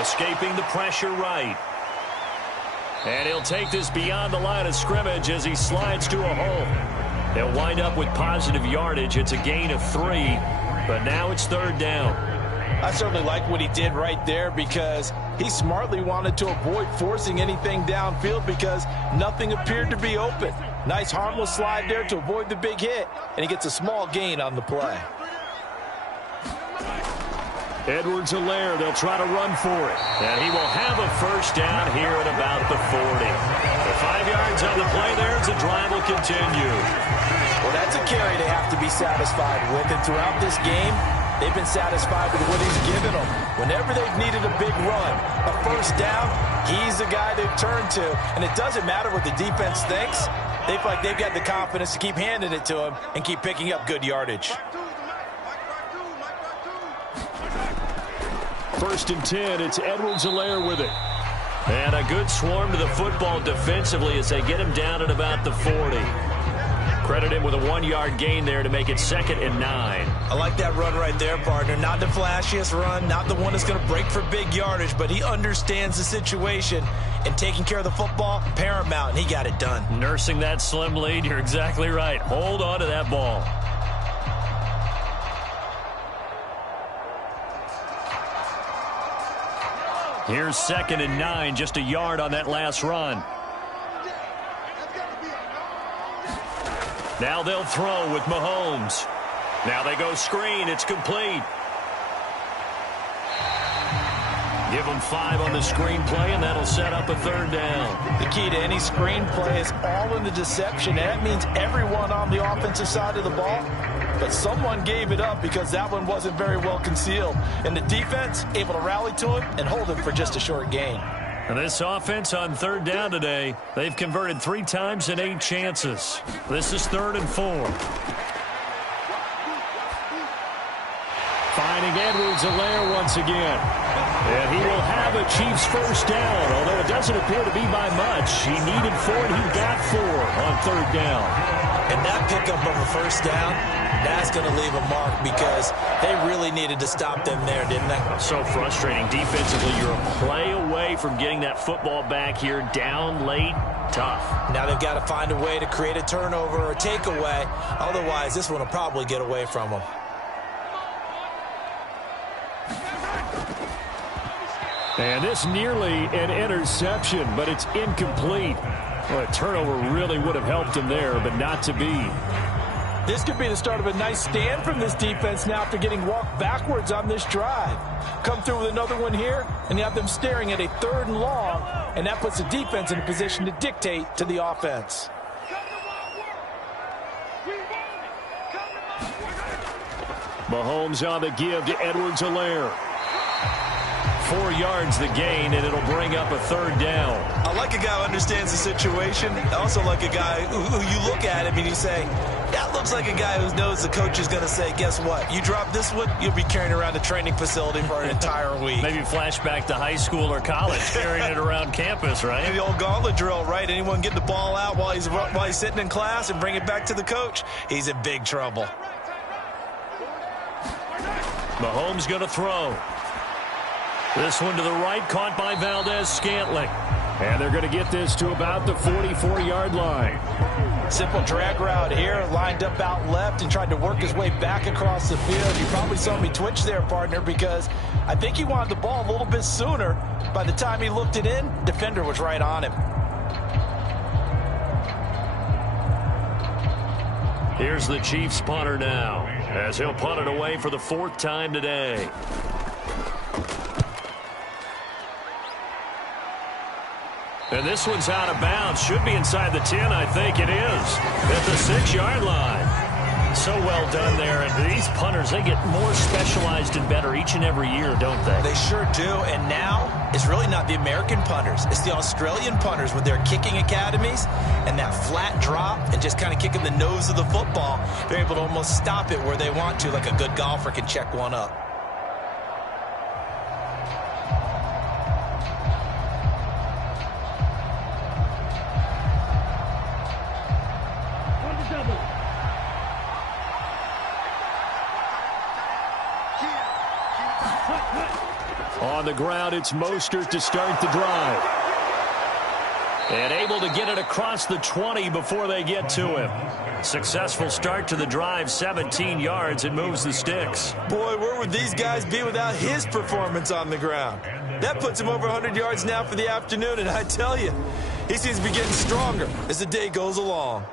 Escaping the pressure right. And he'll take this beyond the line of scrimmage as he slides to a hole. They'll wind up with positive yardage. It's a gain of 3, but now it's 3rd down. I certainly like what he did right there, because he smartly wanted to avoid forcing anything downfield because nothing appeared to be open. Nice harmless slide there to avoid the big hit, and he gets a small gain on the play. Edwards-Helaire, they'll try to run for it. And he will have a first down here at about the 40. The 5 yards on the play there as the drive will continue. Well, that's a carry they have to be satisfied with. And throughout this game, they've been satisfied with what he's given them. Whenever they've needed a big run, a first down, he's the guy they've turned to. And it doesn't matter what the defense thinks. They feel like they've got the confidence to keep handing it to him and keep picking up good yardage. First and 10, it's Edwards-Helaire with it. And a good swarm to the football defensively as they get him down at about the 40. Credit him with a 1-yard gain there to make it 2nd and 9. I like that run right there, partner. Not the flashiest run, not the one that's going to break for big yardage, but he understands the situation, and taking care of the football, paramount, and he got it done. Nursing that slim lead, you're exactly right. Hold on to that ball. Here's 2nd and 9, just a yard on that last run. Now they'll throw with Mahomes. Now they go screen. It's complete. Give them 5 on the screen play, and that'll set up a 3rd down. The key to any screen play is all in the deception. And that means everyone on the offensive side of the ball. But someone gave it up because that one wasn't very well concealed. And the defense able to rally to him and hold him for just a short gain. And this offense on 3rd down today, they've converted 3 times in 8 chances. This is 3rd and 4. Finding Edwards-Helaire once again. And he will have a Chiefs first down, although it doesn't appear to be by much. He needed 4, and he got 4 on 3rd down. And that pickup of a first down, that's going to leave a mark because they really needed to stop them there, didn't they? So frustrating. Defensively, you're a play away from getting that football back here. Down late, tough. Now they've got to find a way to create a turnover or a takeaway. Otherwise, this one will probably get away from them. And this nearly an interception, but it's incomplete. Well, a turnover really would have helped him there, but not to be. This could be the start of a nice stand from this defense now after getting walked backwards on this drive. Come through with another one here, and you have them staring at a 3rd and long, and that puts the defense in a position to dictate to the offense. Mahomes on the give to Edwards-Helaire. 4 yards the gain, and it'll bring up a 3rd down. I like a guy who understands the situation. I also like a guy who you look at him and you say, that looks like a guy who knows the coach is going to say, guess what? You drop this one, you'll be carrying around a training facility for an entire week. Maybe flashback to high school or college, carrying it around campus, right? The old gauntlet drill, right? Anyone get the ball out while he's sitting in class and bring it back to the coach, he's in big trouble. Mahomes going to throw. This one to the right, caught by Valdez-Scantling. And they're going to get this to about the 44-yard line. Simple drag route here, lined up out left and tried to work his way back across the field. You probably saw me twitch there, partner, because I think he wanted the ball a little bit sooner. By the time he looked it in, defender was right on him. Here's the Chiefs punter now, as he'll punt it away for the 4th time today. And this one's out of bounds. Should be inside the 10, I think it is. At the 6-yard line. So well done there. And these punters, they get more specialized and better each and every year, don't they? They sure do. And now, it's really not the American punters. It's the Australian punters with their kicking academies and that flat drop and just kind of kicking the nose of the football. They're able to almost stop it where they want to, like a good golfer can check one up. On the ground, it's Mostert to start the drive. And able to get it across the 20 before they get to him. Successful start to the drive, 17 yards, and moves the sticks. Boy, where would these guys be without his performance on the ground? That puts him over 100 yards now for the afternoon, and I tell you, he seems to be getting stronger as the day goes along.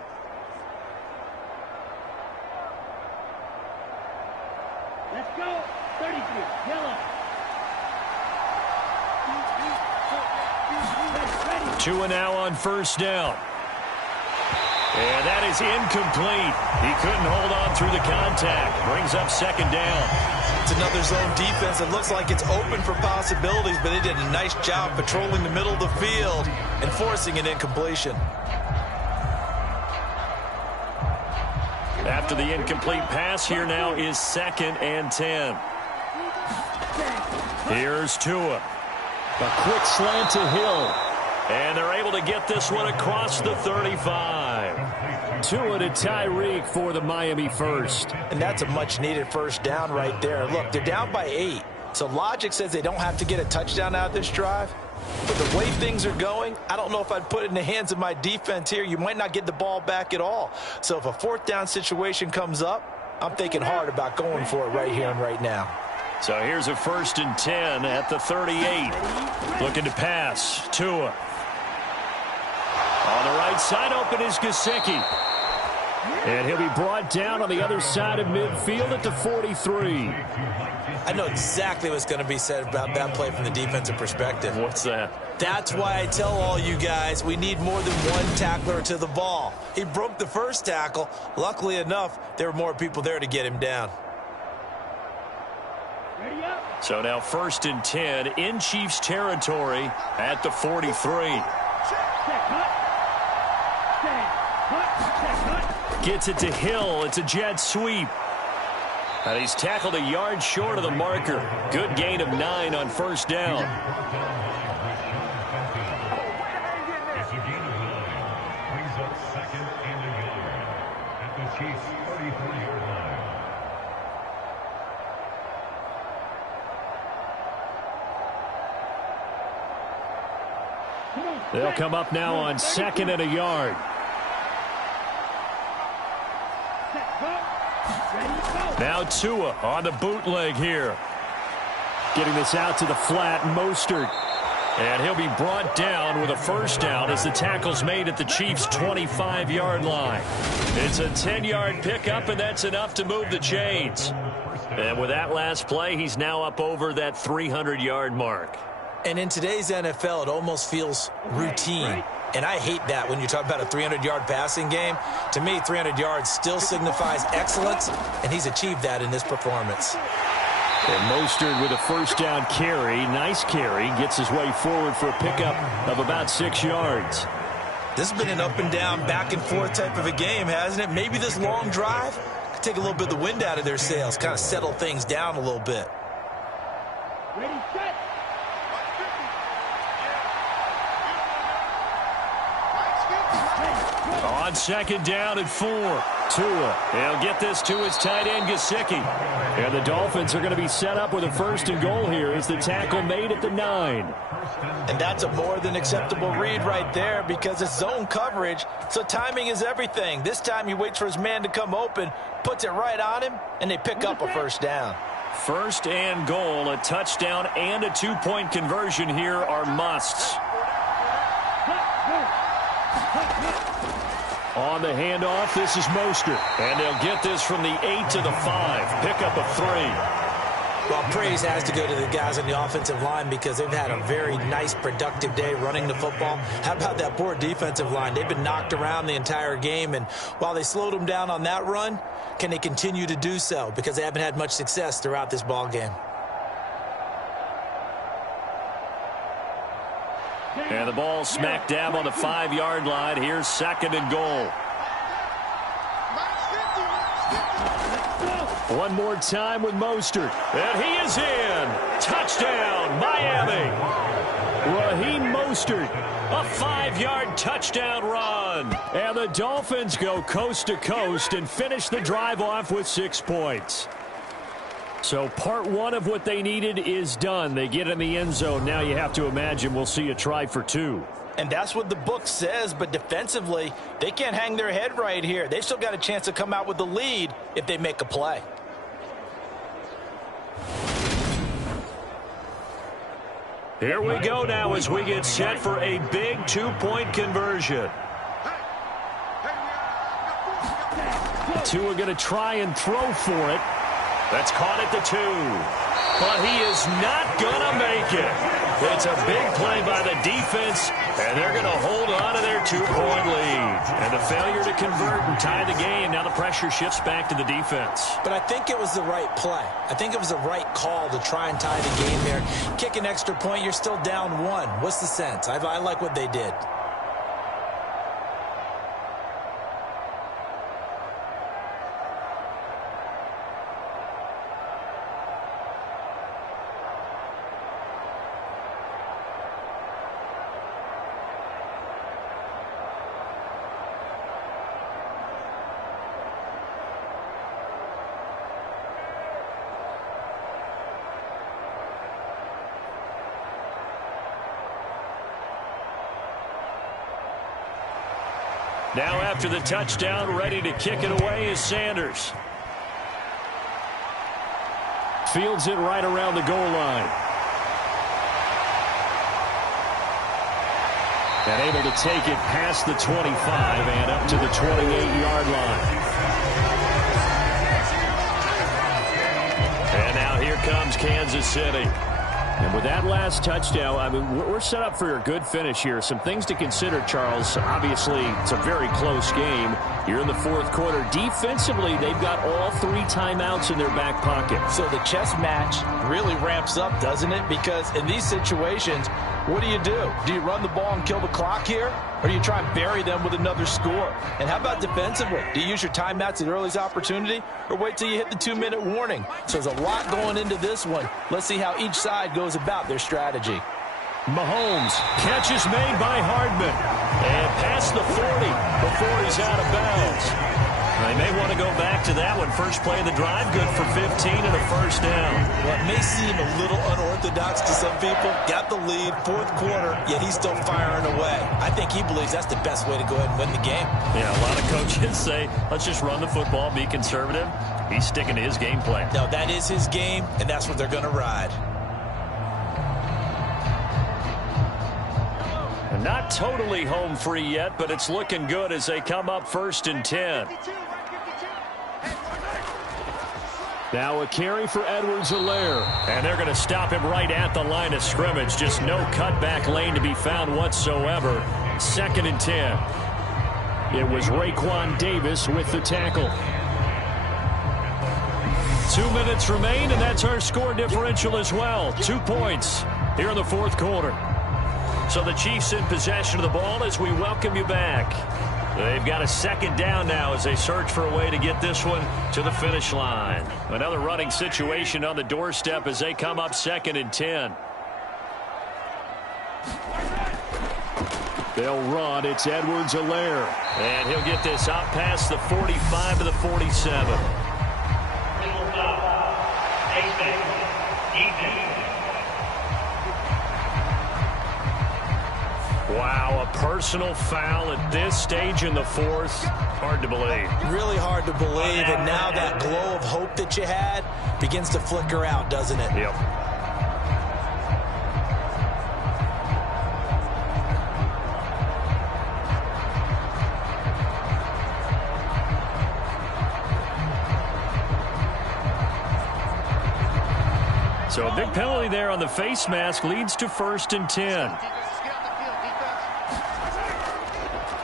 Let's go. 33, yellow. Tua now on first down. And that is incomplete. He couldn't hold on through the contact. Brings up second down. It's another zone defense. It looks like it's open for possibilities, but they did a nice job patrolling the middle of the field and forcing an incompletion. After the incomplete pass, here now is 2nd and 10. Here's Tua. A quick slant to Hill. And they're able to get this one across the 35. Tua to Tyreek for the Miami first. And that's a much-needed first down right there. Look, they're down by 8. So logic says they don't have to get a touchdown out of this drive. But the way things are going, I don't know if I'd put it in the hands of my defense here. You might not get the ball back at all. So if a 4th down situation comes up, I'm thinking hard about going for it right here and right now. So here's a 1st and 10 at the 38. Looking to pass. Tua. On the right side, open is Gesicki. And he'll be brought down on the other side of midfield at the 43. I know exactly what's going to be said about that play from the defensive perspective. What's that? That's why I tell all you guys we need more than one tackler to the ball. He broke the first tackle. Luckily enough, there were more people there to get him down. So now 1st and 10 in Chiefs territory at the 43. Gets it to Hill. It's a jet sweep. And he's tackled a yard short of the marker. Good gain of 9 on first down. They'll come up now on 2nd and a yard. Now Tua on the bootleg here. Getting this out to the flat, Mostert. And he'll be brought down with a first down as the tackle's made at the Chiefs' 25-yard line. It's a 10-yard pickup, and that's enough to move the chains. And with that last play, he's now up over that 300-yard mark. And in today's NFL, it almost feels routine. And I hate that when you talk about a 300-yard passing game. To me, 300 yards still signifies excellence, and he's achieved that in this performance. And Mostert with a first down carry. Nice carry. Gets his way forward for a pickup of about 6 yards. This has been an up and down, back and forth type of a game, hasn't it? Maybe this long drive could take a little bit of the wind out of their sails, kind of settle things down a little bit. Ready, set. On 2nd down and 4. Tua. He'll get this to his tight end, Gesicki. And the Dolphins are going to be set up with a 1st and goal here as the tackle made at the 9. And that's a more than acceptable read right there because it's zone coverage, so timing is everything. This time he waits for his man to come open, puts it right on him, and they pick up a first down. 1st and goal, a touchdown and a 2-point conversion here are musts. On the handoff, this is Mostert. And they'll get this from the 8 to the 5. Pickup of 3. Well, praise has to go to the guys on the offensive line because they've had a very nice, productive day running the football. How about that poor defensive line? They've been knocked around the entire game, and while they slowed them down on that run, can they continue to do so? Because they haven't had much success throughout this ball game. And the ball smack dab on the 5-yard line. Here's 2nd and goal. One more time with Mostert. And he is in. Touchdown, Miami. Raheem Mostert, a 5-yard touchdown run. And the Dolphins go coast to coast and finish the drive off with 6 points. So part 1 of what they needed is done. They get in the end zone. Now you have to imagine we'll see a try for 2. And that's what the book says, but defensively, they can't hang their head right here. They've still got a chance to come out with the lead if they make a play. Here we go now as we get set for a big 2-point conversion. The 2 are going to try and throw for it. That's caught at the 2. but he is not going to make it. It's a big play by the defense, and they're going to hold on to their 2-point lead. And a failure to convert and tie the game. Now the pressure shifts back to the defense. But I think it was the right play. I think it was the right call to try and tie the game there. Kick an extra point, you're still down 1. What's the sense? I like what they did. Now after the touchdown, ready to kick it away is Sanders. Fields it right around the goal line. And able to take it past the 25 and up to the 28-yard line. And now here comes Kansas City. And with that last touchdown, I mean, we're set up for a good finish here. Some things to consider, Charles. Obviously, it's a very close game. You're in the fourth quarter. Defensively, they've got all 3 timeouts in their back pocket. So the chess match really ramps up, doesn't it? Because in these situations, what do? Do you run the ball and kill the clock here? Or do you try and bury them with another score? And how about defensively? Do you use your timeouts at earliest opportunity? Or wait till you hit the 2-minute warning? So there's a lot going into this one. Let's see how each side goes about their strategy. Mahomes, catch is made by Hardman. And past the 40 before he's out of bounds. They may want to go back to that one. First play of the drive, good for 15 and a first down. Well, it may seem a little unorthodox to some people. Got the lead, fourth quarter, yet he's still firing away. I think he believes that's the best way to go ahead and win the game. Yeah, a lot of coaches say, let's just run the football, be conservative. He's sticking to his game plan. No, that is his game, and that's what they're going to ride. Not totally home free yet, but it's looking good as they come up 1st and 10. Now a carry for Edwards-Helaire. And they're going to stop him right at the line of scrimmage. Just no cutback lane to be found whatsoever. 2nd and 10. It was Raekwon Davis with the tackle. 2 minutes remain, and that's our score differential as well. 2 points here in the fourth quarter. So the Chiefs in possession of the ball as we welcome you back. They've got a 2nd down now as they search for a way to get this one to the finish line. Another running situation on the doorstep as they come up 2nd and 10. They'll run. It's Edwards-Helaire. And he'll get this out past the 45 to the 47. Wow, a personal foul at this stage in the fourth. Hard to believe. Really hard to believe, and now that glow of hope that you had begins to flicker out, doesn't it? Yep. So a big penalty there on the face mask leads to 1st and 10.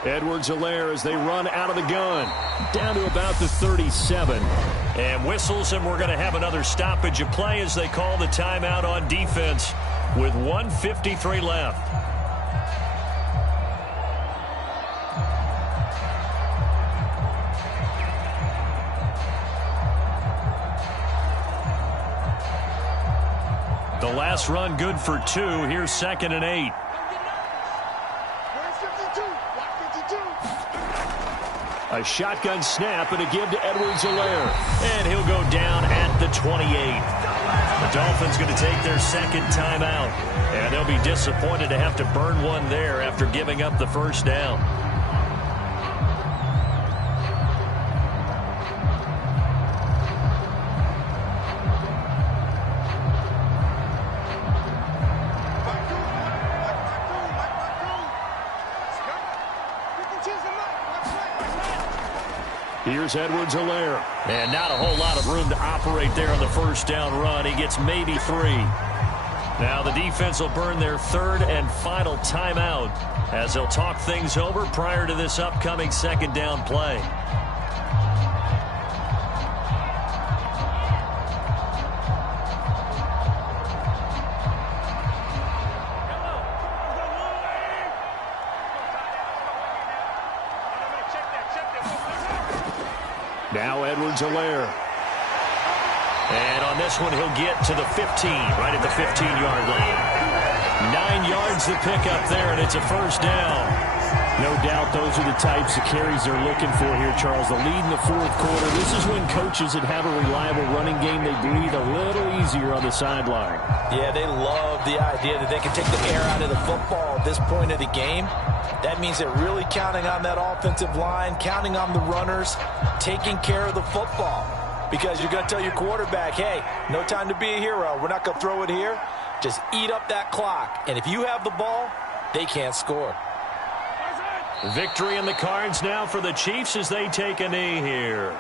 Edwards-Helaire as they run out of the gun. Down to about the 37. And whistles, and we're going to have another stoppage of play as they call the timeout on defense with 1:53 left. The last run good for 2. Here's 2nd and 8. A shotgun snap and a give to Edwards-Helaire. And he'll go down at the 28. The Dolphins going to take their 2nd timeout. And they'll be disappointed to have to burn one there after giving up the first down. Here's Edwards-Helaire. And not a whole lot of room to operate there on the first down run. He gets maybe 3. Now the defense will burn their 3rd and final timeout as they'll talk things over prior to this upcoming 2nd down play. Now Edwards-Helaire. And on this one, he'll get to the 15, right at the 15-yard line. 9 yards to pick up there, and it's a first down. No doubt those are the types of carries they're looking for here, Charles. The lead in the 4th quarter. This is when coaches that have a reliable running game, they breathe a little easier on the sideline. Yeah, they love the idea that they can take the air out of the football at this point of the game. That means they're really counting on that offensive line, counting on the runners, taking care of the football. Because you're going to tell your quarterback, hey, no time to be a hero. We're not going to throw it here. Just eat up that clock. And if you have the ball, they can't score. Victory in the cards now for the Chiefs as they take a knee here.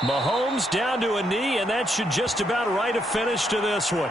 Mahomes down to a knee, and that should just about write a finish to this one.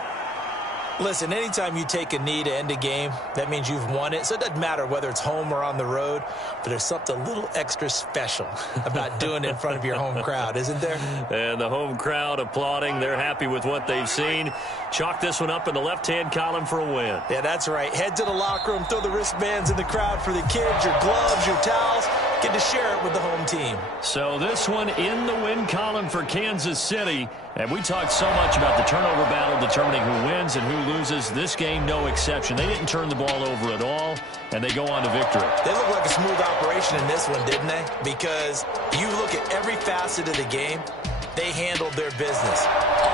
Listen, anytime you take a knee to end a game, that means you've won it. So it doesn't matter whether it's home or on the road, but there's something a little extra special about doing it in front of your home crowd, isn't there? And the home crowd applauding. They're happy with what they've seen. Chalk this one up in the left-hand column for a win. Yeah, that's right. Head to the locker room, throw the wristbands in the crowd for the kids, your gloves, your towels. Get to share it with the home team. So this one in the win column for Kansas City. And we talked so much about the turnover battle determining who wins and who loses. This game, no exception. They didn't turn the ball over at all, and they go on to victory. They look like a smooth operation in this one, didn't they? Because you look at every facet of the game, they handled their business.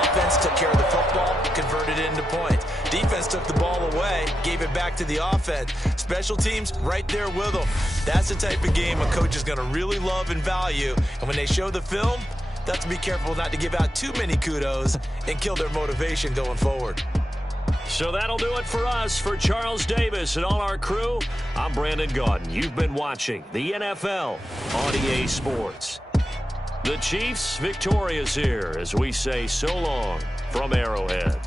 Offense took care of the football, converted it into points. Defense took the ball away, gave it back to the offense. Special teams right there with them. That's the type of game a coach is going to really love and value. And when they show the film, they have to be careful not to give out too many kudos and kill their motivation going forward. So that'll do it for us. For Charles Davis and all our crew, I'm Brandon Gaudin. You've been watching the NFL on EA Sports. The Chiefs victorious here as we say so long from Arrowhead.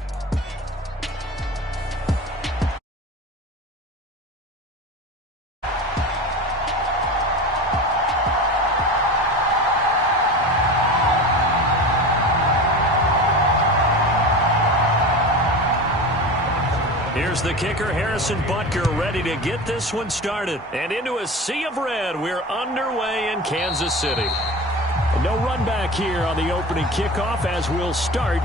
Here's the kicker, Harrison Butker, ready to get this one started. And into a sea of red, we're underway in Kansas City. No run back here on the opening kickoff as we'll start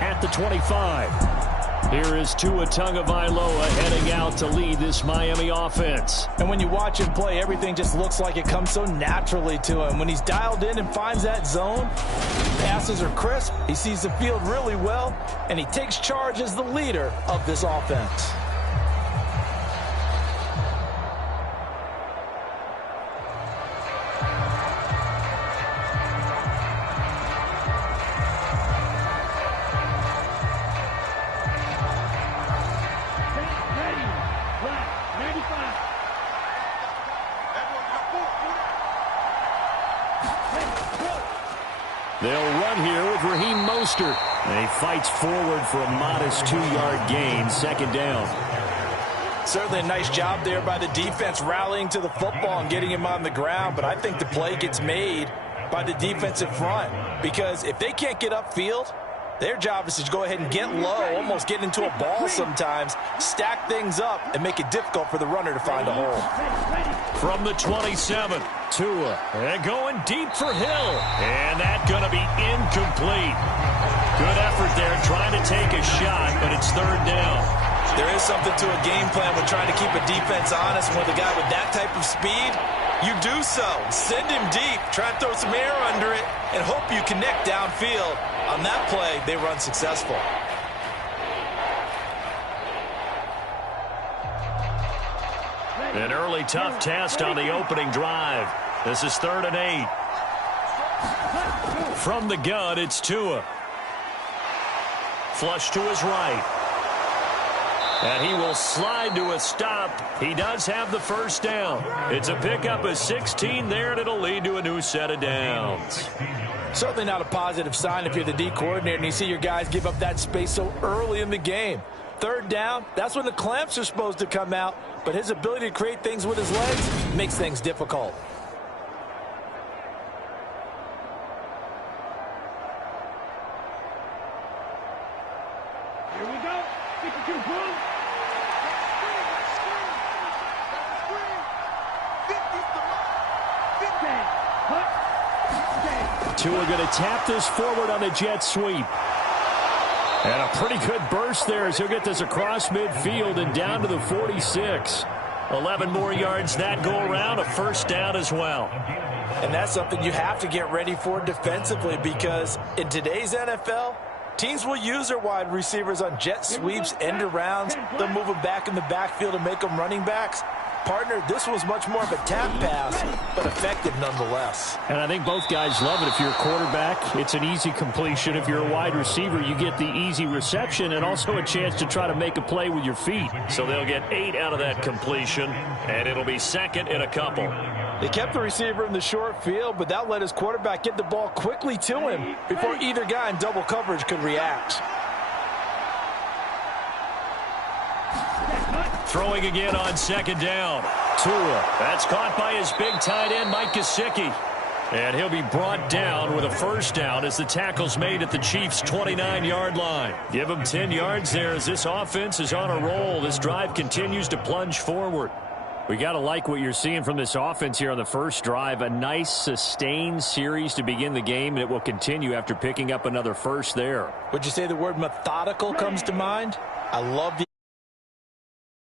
at the 25. Here is Tua Tagovailoa heading out to lead this Miami offense. And when you watch him play, everything just looks like it comes so naturally to him. When he's dialed in and finds that zone, passes are crisp, he sees the field really well, and he takes charge as the leader of this offense. They'll run here with Raheem Mostert. And he fights forward for a modest 2-yard gain, second down. Certainly a nice job there by the defense rallying to the football and getting him on the ground. But I think the play gets made by the defensive front. Because if they can't get upfield, their job is to go ahead and get low, almost get into a ball sometimes, stack things up, and make it difficult for the runner to find a hole. From the 27, Tua, and going deep for Hill. And that's going to be incomplete. Good effort there, trying to take a shot, but it's third down. There is something to a game plan with trying to keep a defense honest. With a guy with that type of speed, you do so. Send him deep, try and throw some air under it, and hope you connect downfield. On that play, they were unsuccessful. An early tough test on the opening drive. This is 3rd and 8. From the gun, it's Tua. Flush to his right. And he will slide to a stop. He does have the first down. It's a pickup of 16 there, and it'll lead to a new set of downs. Certainly not a positive sign if you're the D coordinator and you see your guys give up that space so early in the game. 3rd down, that's when the clamps are supposed to come out, but his ability to create things with his legs makes things difficult. Here we go. 52 boom. Tua going to tap this forward on the jet sweep. And a pretty good burst there as he'll get this across midfield and down to the 46. 11 more yards that go around, a first down as well. And that's something you have to get ready for defensively, because in today's NFL, teams will use their wide receivers on jet sweeps, end arounds. They'll move them back in the backfield and make them running backs. Partner, this was much more of a tap pass, but effective nonetheless. And I think both guys love it. If you're a quarterback, it's an easy completion. If you're a wide receiver, you get the easy reception and also a chance to try to make a play with your feet. So they'll get 8 out of that completion, and it'll be 2nd and a couple. They kept the receiver in the short field, but that let his quarterback get the ball quickly to him before either guy in double coverage could react. Throwing again on 2nd down. Tua. That's caught by his big tight end, Mike Gesicki. And he'll be brought down with a first down as the tackle's made at the Chiefs' 29-yard line. Give him 10 yards there as this offense is on a roll. This drive continues to plunge forward. We got to like what you're seeing from this offense here on the first drive. A nice, sustained series to begin the game, and it will continue after picking up another first there. Would you say the word methodical comes to mind? I love the